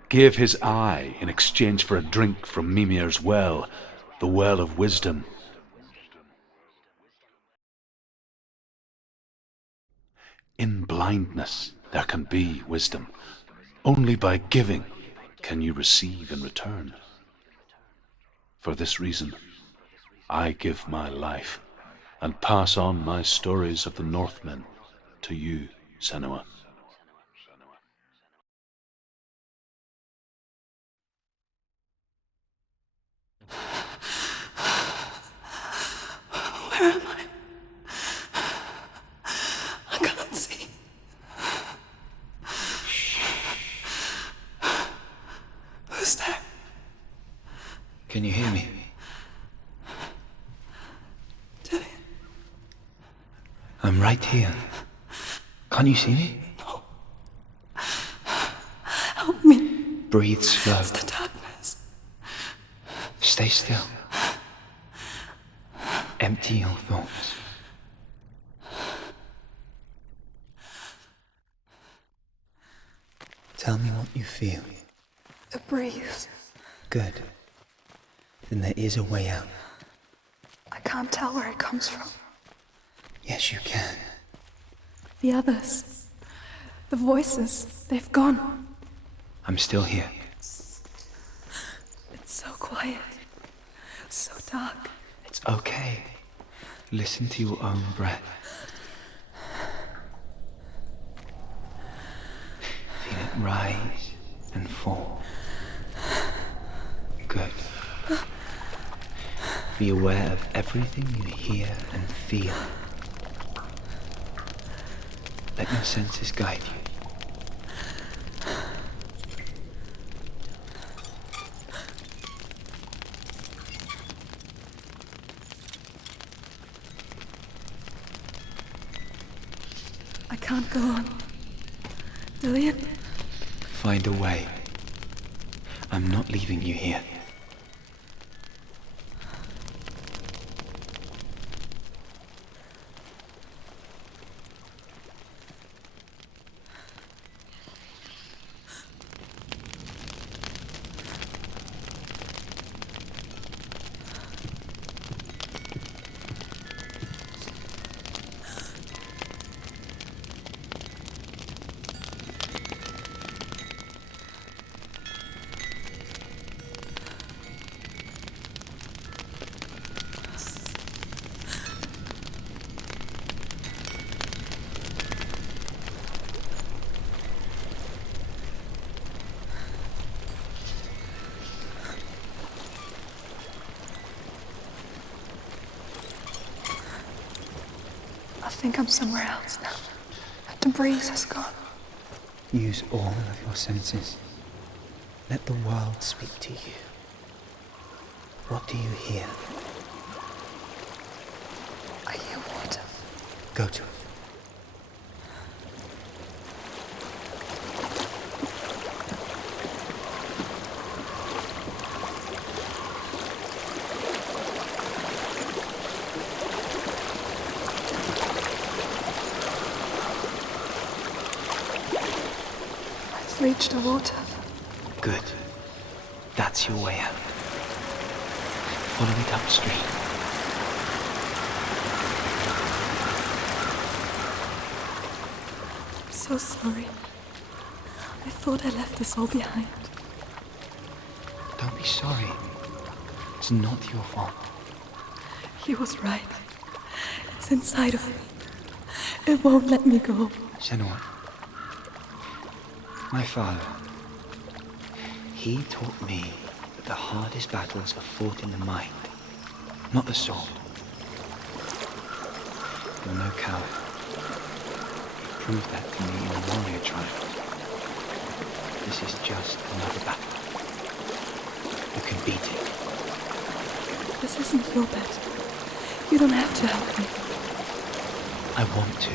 gave his eye in exchange for a drink from Mimir's well, the well of wisdom. In blindness there can be wisdom. Only by giving can you receive in return. For this reason, I give my life and pass on my stories of the Northmen to you, Senua. Where am I? I can't see. I'm right here. Can't you see me? No. Help me. Breathe slow. It's the darkness. Stay still. Empty your thoughts. Tell me what you feel. The breeze. Good. Then there is a way out. I can't tell where it comes from. Yes, you can. The others. The voices. They've gone. I'm still here. It's so quiet. So dark. It's okay. Listen to your own breath. Feel it rise and fall. Good. Be aware of everything you hear and feel. Let your senses guide you. I can't go on. Dillian? Find a way. I'm not leaving you here. I think I'm somewhere else now. The breeze has gone. Use all of your senses. Let the world speak to you. What do you hear? I hear water. Go to it. Reach the water. Good. That's your way out. Follow it upstream. I'm so sorry. I thought I left us all behind. Don't be sorry. It's not your fault. He was right. It's inside of me. It won't let me go. Senua. My father, he taught me that the hardest battles are fought in the mind, not the sword. You're no coward. You proved that to me in the warrior trial. This is just another battle. You can beat it. This isn't your battle. You don't have to help me. I want to.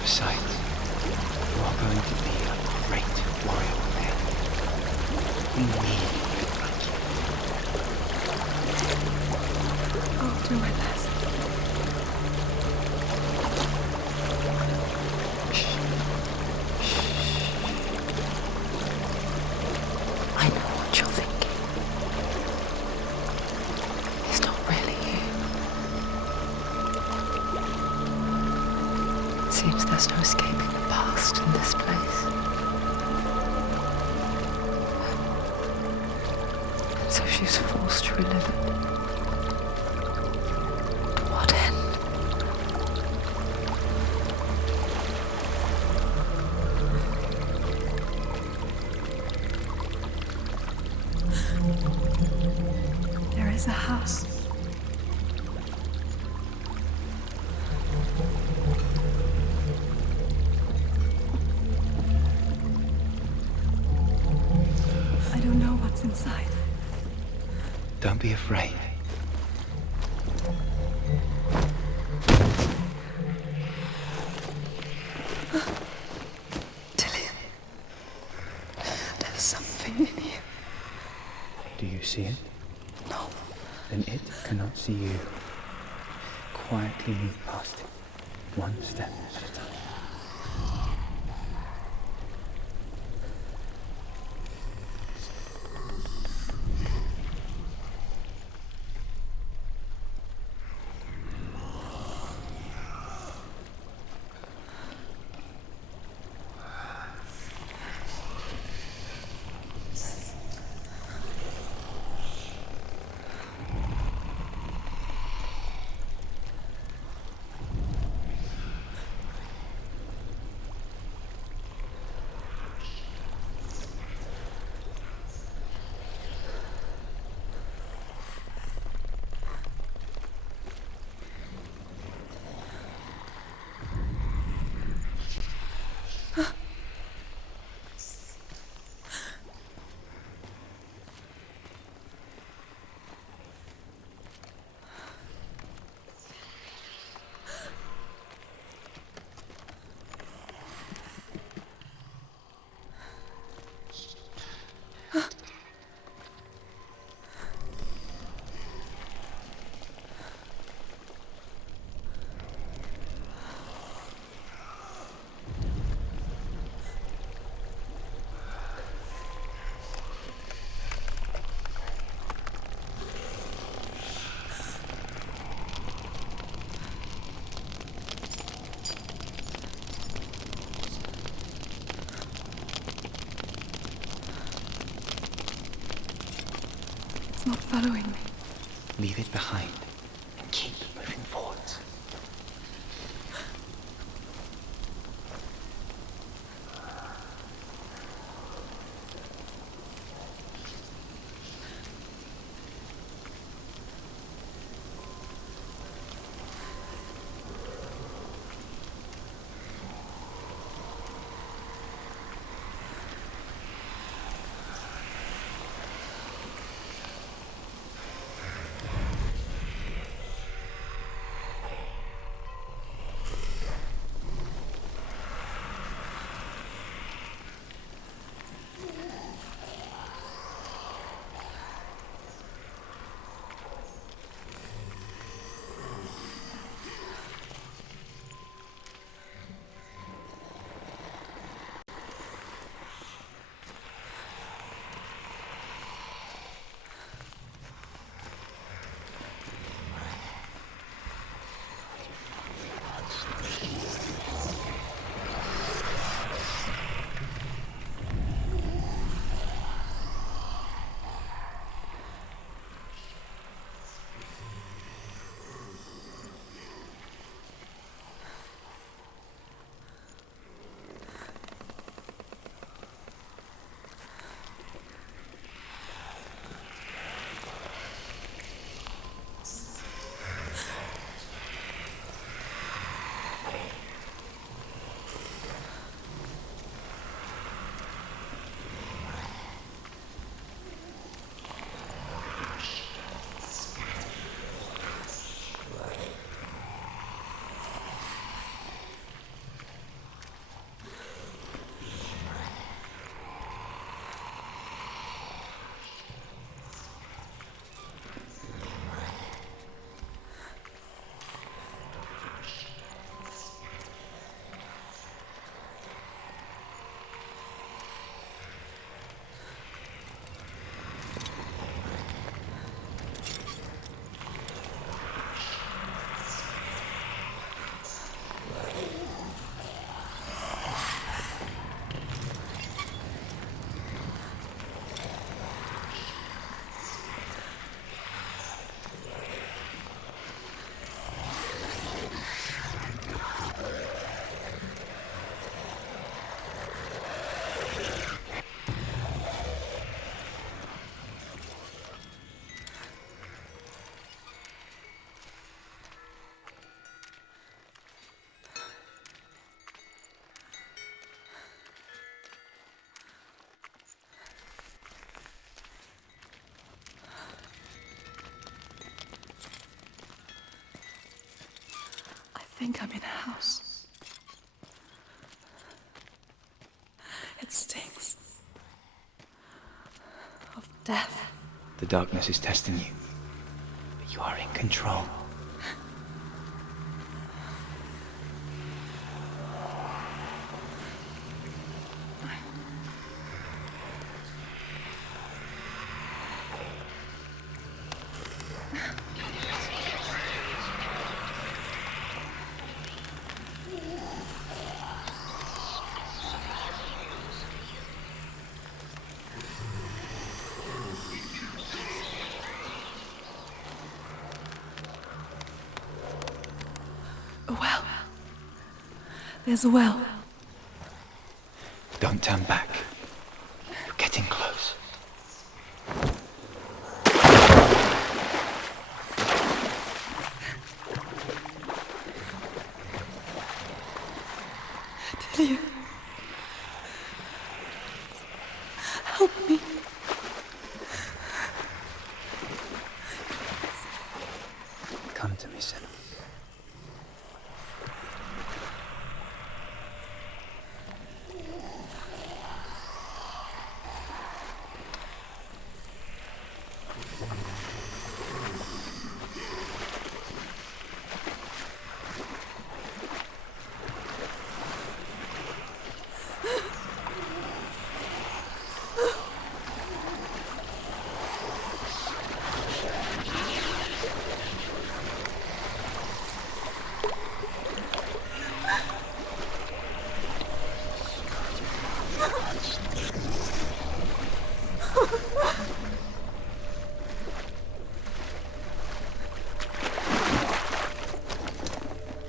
Besides, you are going to be a great warrior one day. We need you, right? I'll do my best. I know what you're thinking. He's not really here. Seems there's no escaping the past in this place. And so she's forced to relive it. To what end? There is a house. I don't know what's inside. Don't be afraid. cannot see you, quietly move past it, one step at a time. It's not following me. Leave it behind and keep moving forwards. I think I'm in a house. It stinks of death. The darkness is testing you, but you are in control. A well. There's a well. Don't turn back. You're getting close. Delia. Help me. Come to me, Senua.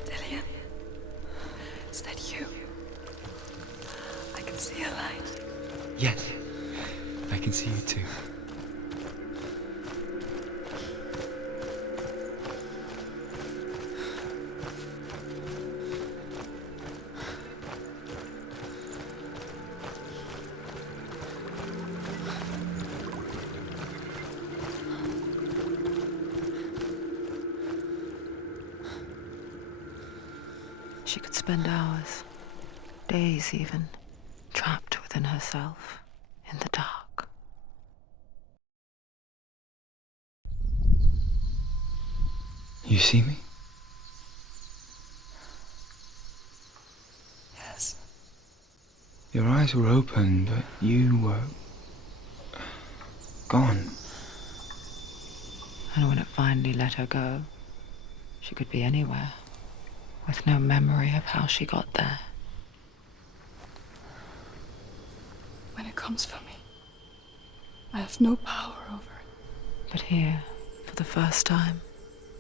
Delia. Is that you? I can see a light. Yes, I can see you too. She could spend hours, days even, trapped within herself, in the dark. You see me? Yes. Your eyes were open, but you were gone. And when it finally let her go, she could be anywhere, with no memory of how she got there. When it comes for me, I have no power over it. But here, for the first time,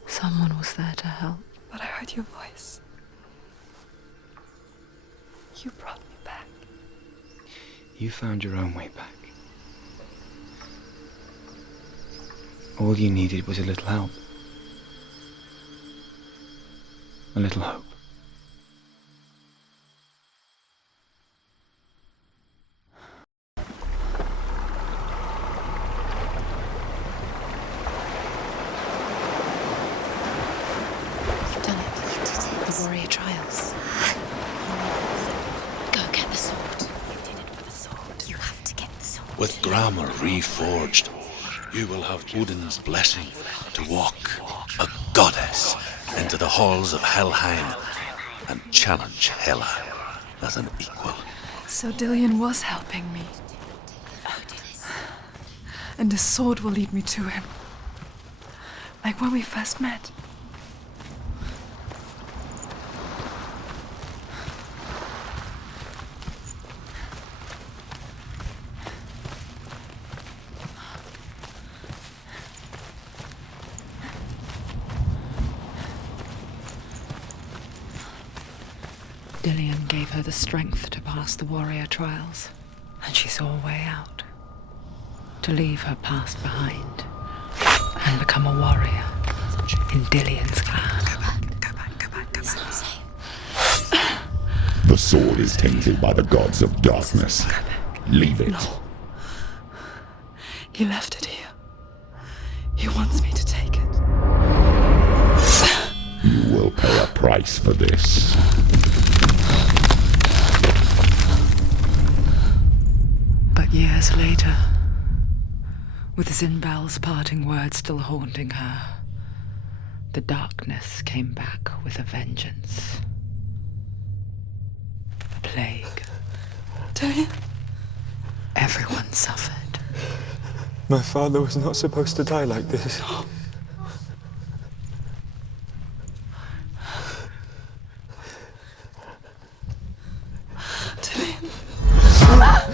someone was there to help. But I heard your voice. You brought me back. You found your own way back. All you needed was a little help. A little hope. You've done it. You did it. The warrior trials. Go get the sword. You did it for the sword. You have to get the sword. With Gramr reforged, you will have Odin's blessing to walk, a goddess, into the halls of Helheim and challenge Hela as an equal. So Dillion was helping me. And the sword will lead me to him. Like when we first met. Dillion gave her the strength to pass the warrior trials, and she saw a way out. To leave her past behind and become a warrior in Dillion's clan. Go back. Safe. The sword is tainted by the gods of darkness. Leave it. No. He left it here. He wants me to take it. You will pay a price for this. But years later, with Zinbal's parting words still haunting her, The darkness came back with a vengeance. A plague. Taya. Everyone suffered. My father was not supposed to die like this.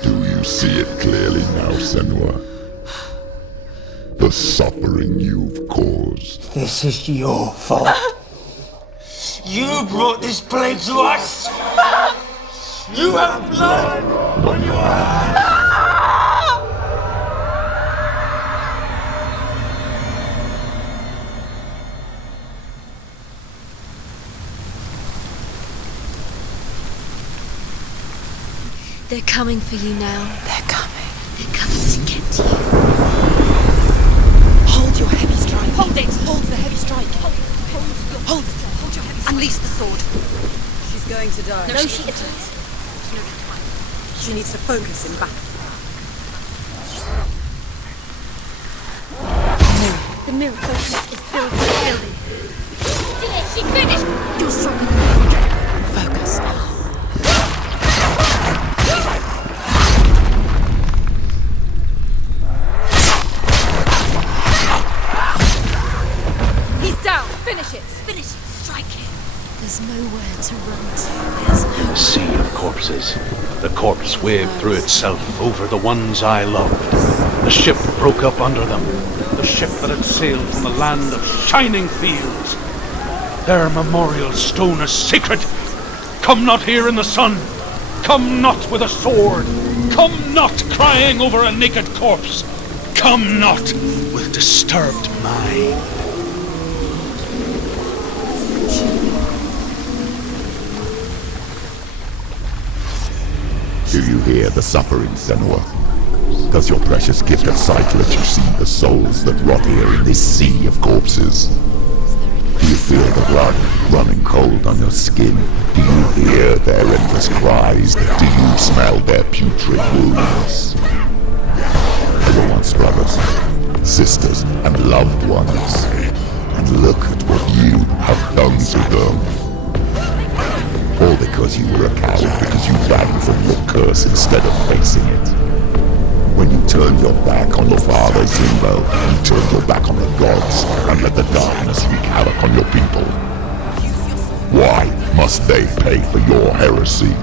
Do you see it clearly now, Senua? The suffering you've caused. This is your fault. You brought this plague to us! You have blood on your hands! They're coming for you now. They're coming. They're coming to get you. Hold your heavy strike. Hold it! Hold the heavy strike. Hold your heavy strike. Unleash the sword. She's going to die. No, she isn't. She knows how to fight. She needs to focus in battle. The mirror focus is building. She finished! You're stronger than me. Focus now. He's down! Finish it! Finish it! Strike him! There's nowhere to run to. There's no... A sea of corpses. The corpse waved through itself over the ones I loved. The ship broke up under them. The ship that had sailed from the land of shining fields. Their memorial stone is sacred. Come not here in the sun. Come not with a sword. Come not crying over a naked corpse. Come not with disturbed mind. Do you hear the suffering, Senua? Does your precious gift of sight let you see the souls that rot here in this sea of corpses? Do you feel the blood running cold on your skin? Do you hear their endless cries? Do you smell their putrid wounds? They were once brothers, sisters, and loved ones. And look at what you have done to them. All because you were a coward, because you ran from your curse instead of facing it. When you turned your back on your father's limbo, you turned your back on the gods and let the darkness wreak havoc on your people. Why must they pay for your heresy?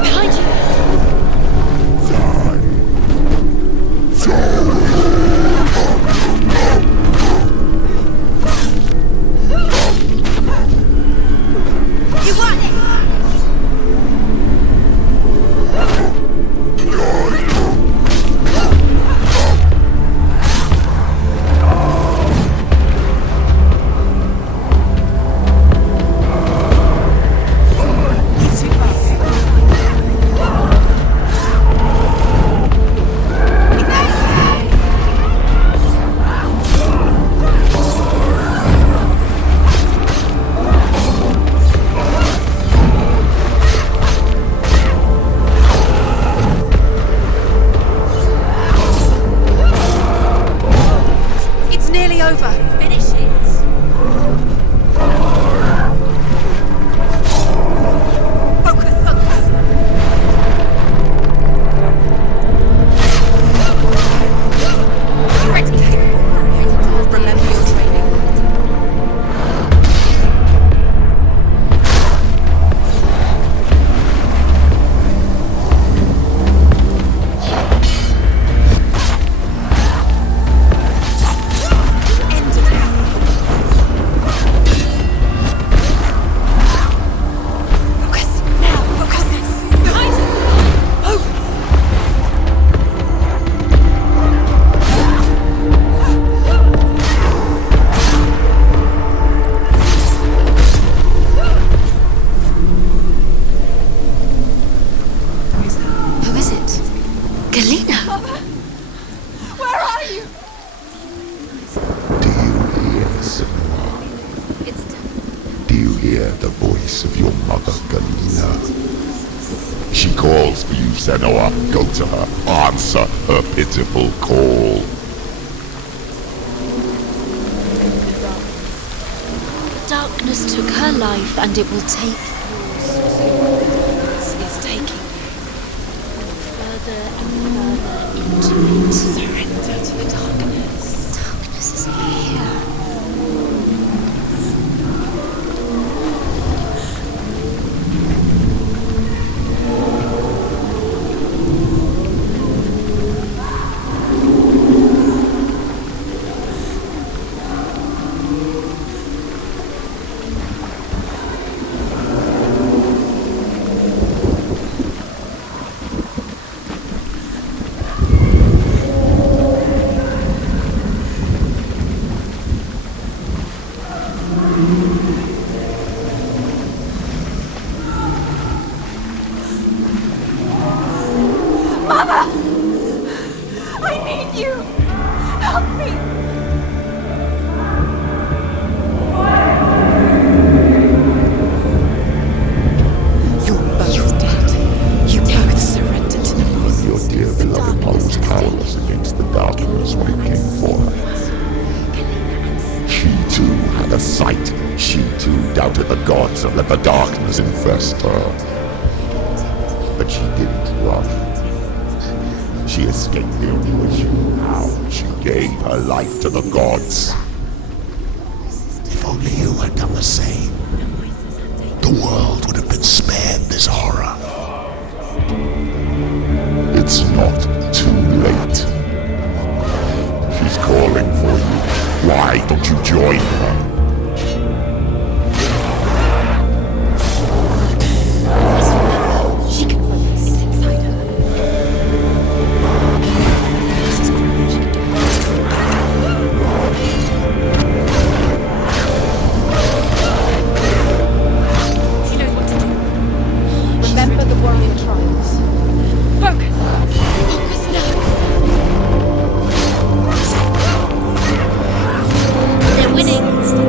Behind you! You won it! It's nearly over. Finish it. Focus. Ready. Remember your training. Focus. Now. Focus. Behind you. Oh. Who is it? Galena. Where are you? Do you hear, Senua? It's done. Do you hear the voice of your mother, Galena? She calls for you, Senua. Go to her. Answer her pitiful call. Darkness took her life, and it will take yours. It's taking you further and further into it. Surrender to the darkness. Darkness is here. Let the darkness infest her. But she didn't run. She escaped the only way she knew how. She gave her life to the gods. If only you had done the same, the world would have been spared this horror. It's not too late. She's calling for you. Why don't you join her? They're winning.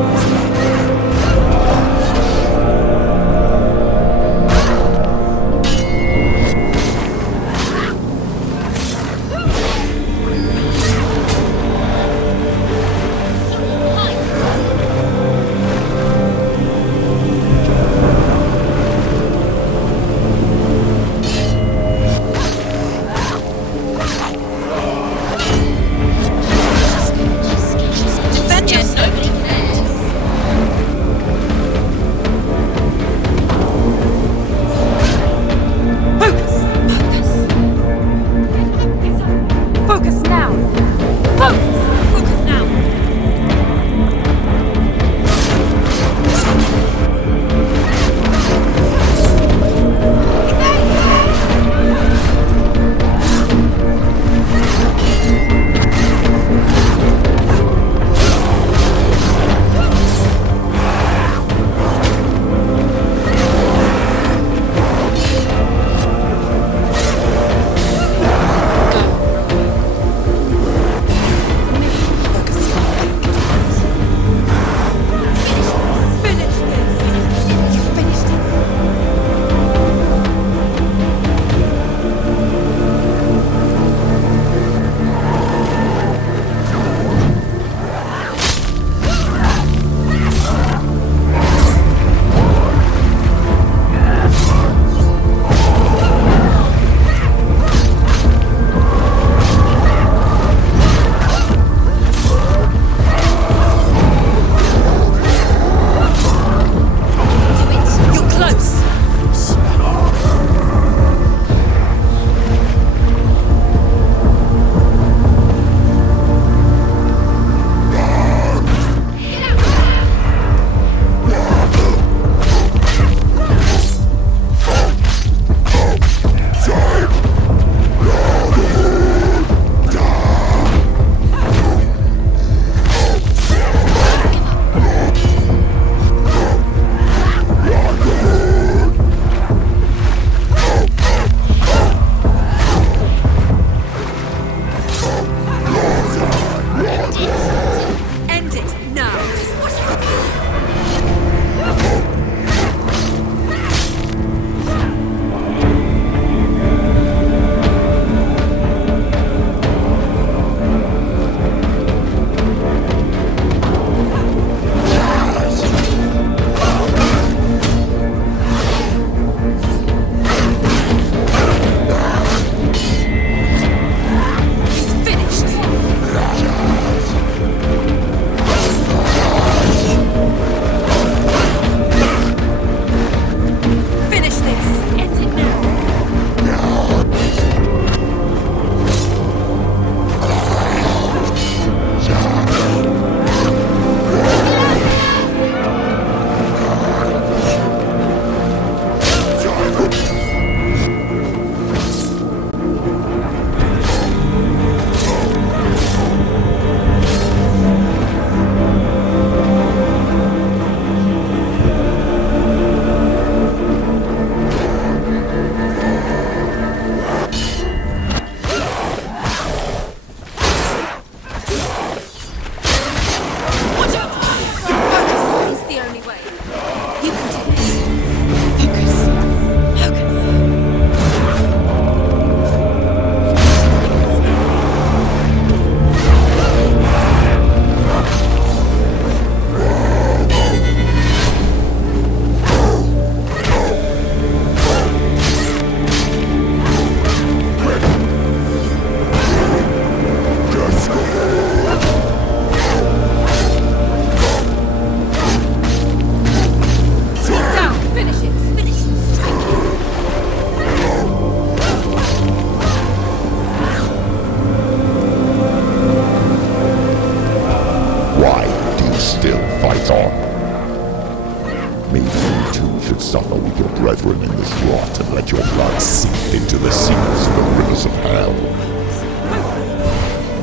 should suffer with your brethren in this rot and let your blood seep into the seas of the rivers of hell.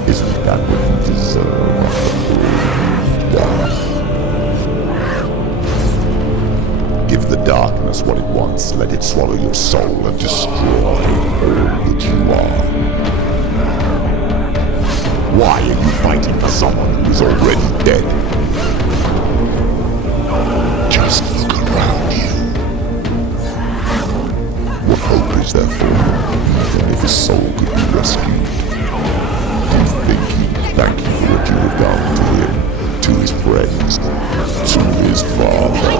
Isn't that what you deserve after all? Give the darkness what it wants, let it swallow your soul and destroy all that you are. Why are you fighting for someone who is already dead? Just look around you. What hope is there for him, even if his soul could be rescued? Do you think he'd thank you for what you have done to him, to his friends, to his father?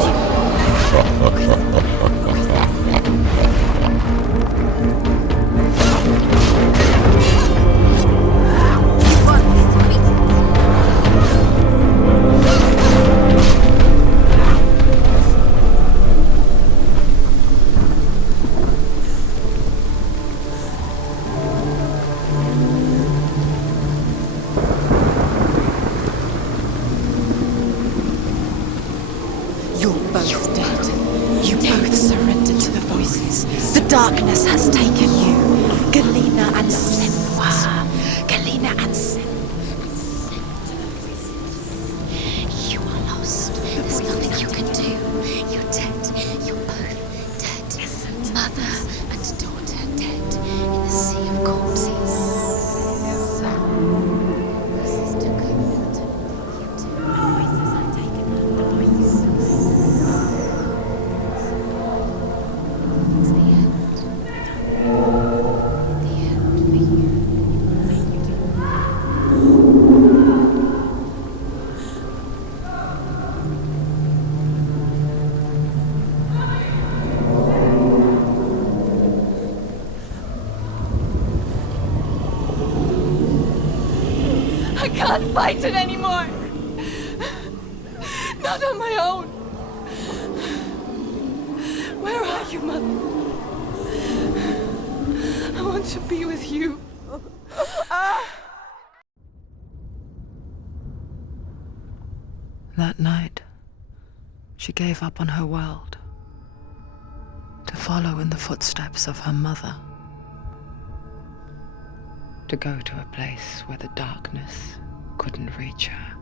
Darkness has taken you. Galena and Senua. Galena and Senua. You are lost. There's nothing you can do. You're dead. You're both dead. Mother and daughter dead in the sea of corpses. I can't fight it anymore. Not on my own. Where are you, Mother? I want to be with you. That night, she gave up on her world to follow in the footsteps of her mother. To go to a place where the darkness couldn't reach her.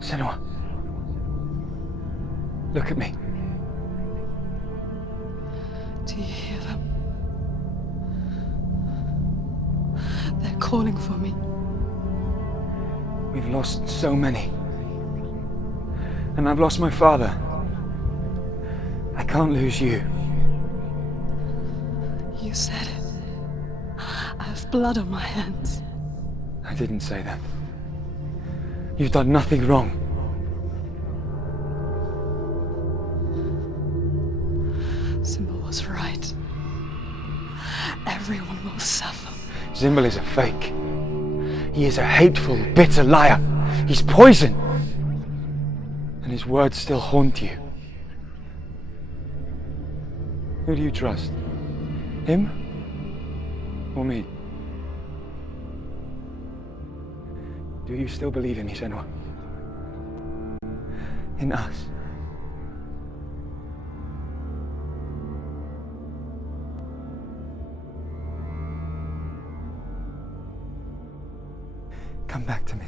Senua, look at me. Do you hear them? They're calling for me. We've lost so many. And I've lost my father. I can't lose you. You said it. I have blood on my hands. I didn't say that. You've done nothing wrong. Symbol was right. Everyone will suffer. Symbol is a fake. He is a hateful, bitter liar. He's poison. And his words still haunt you. Who do you trust? Him? Or me? Do you still believe in me, Senua? In us? Come back to me.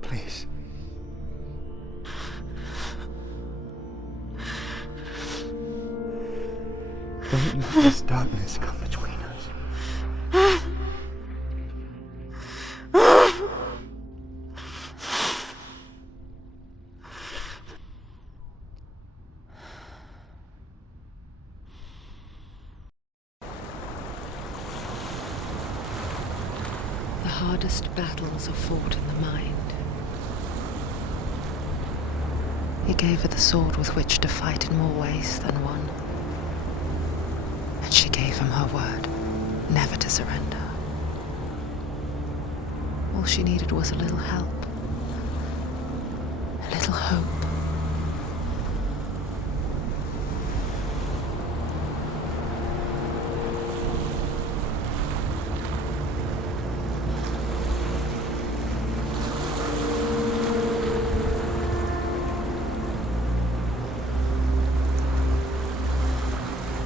Please. Don't let this darkness come between us. The hardest battles are fought in the mind. He gave her the sword with which to fight in more ways than one. And she gave him her word, never to surrender. All she needed was a little help, a little hope.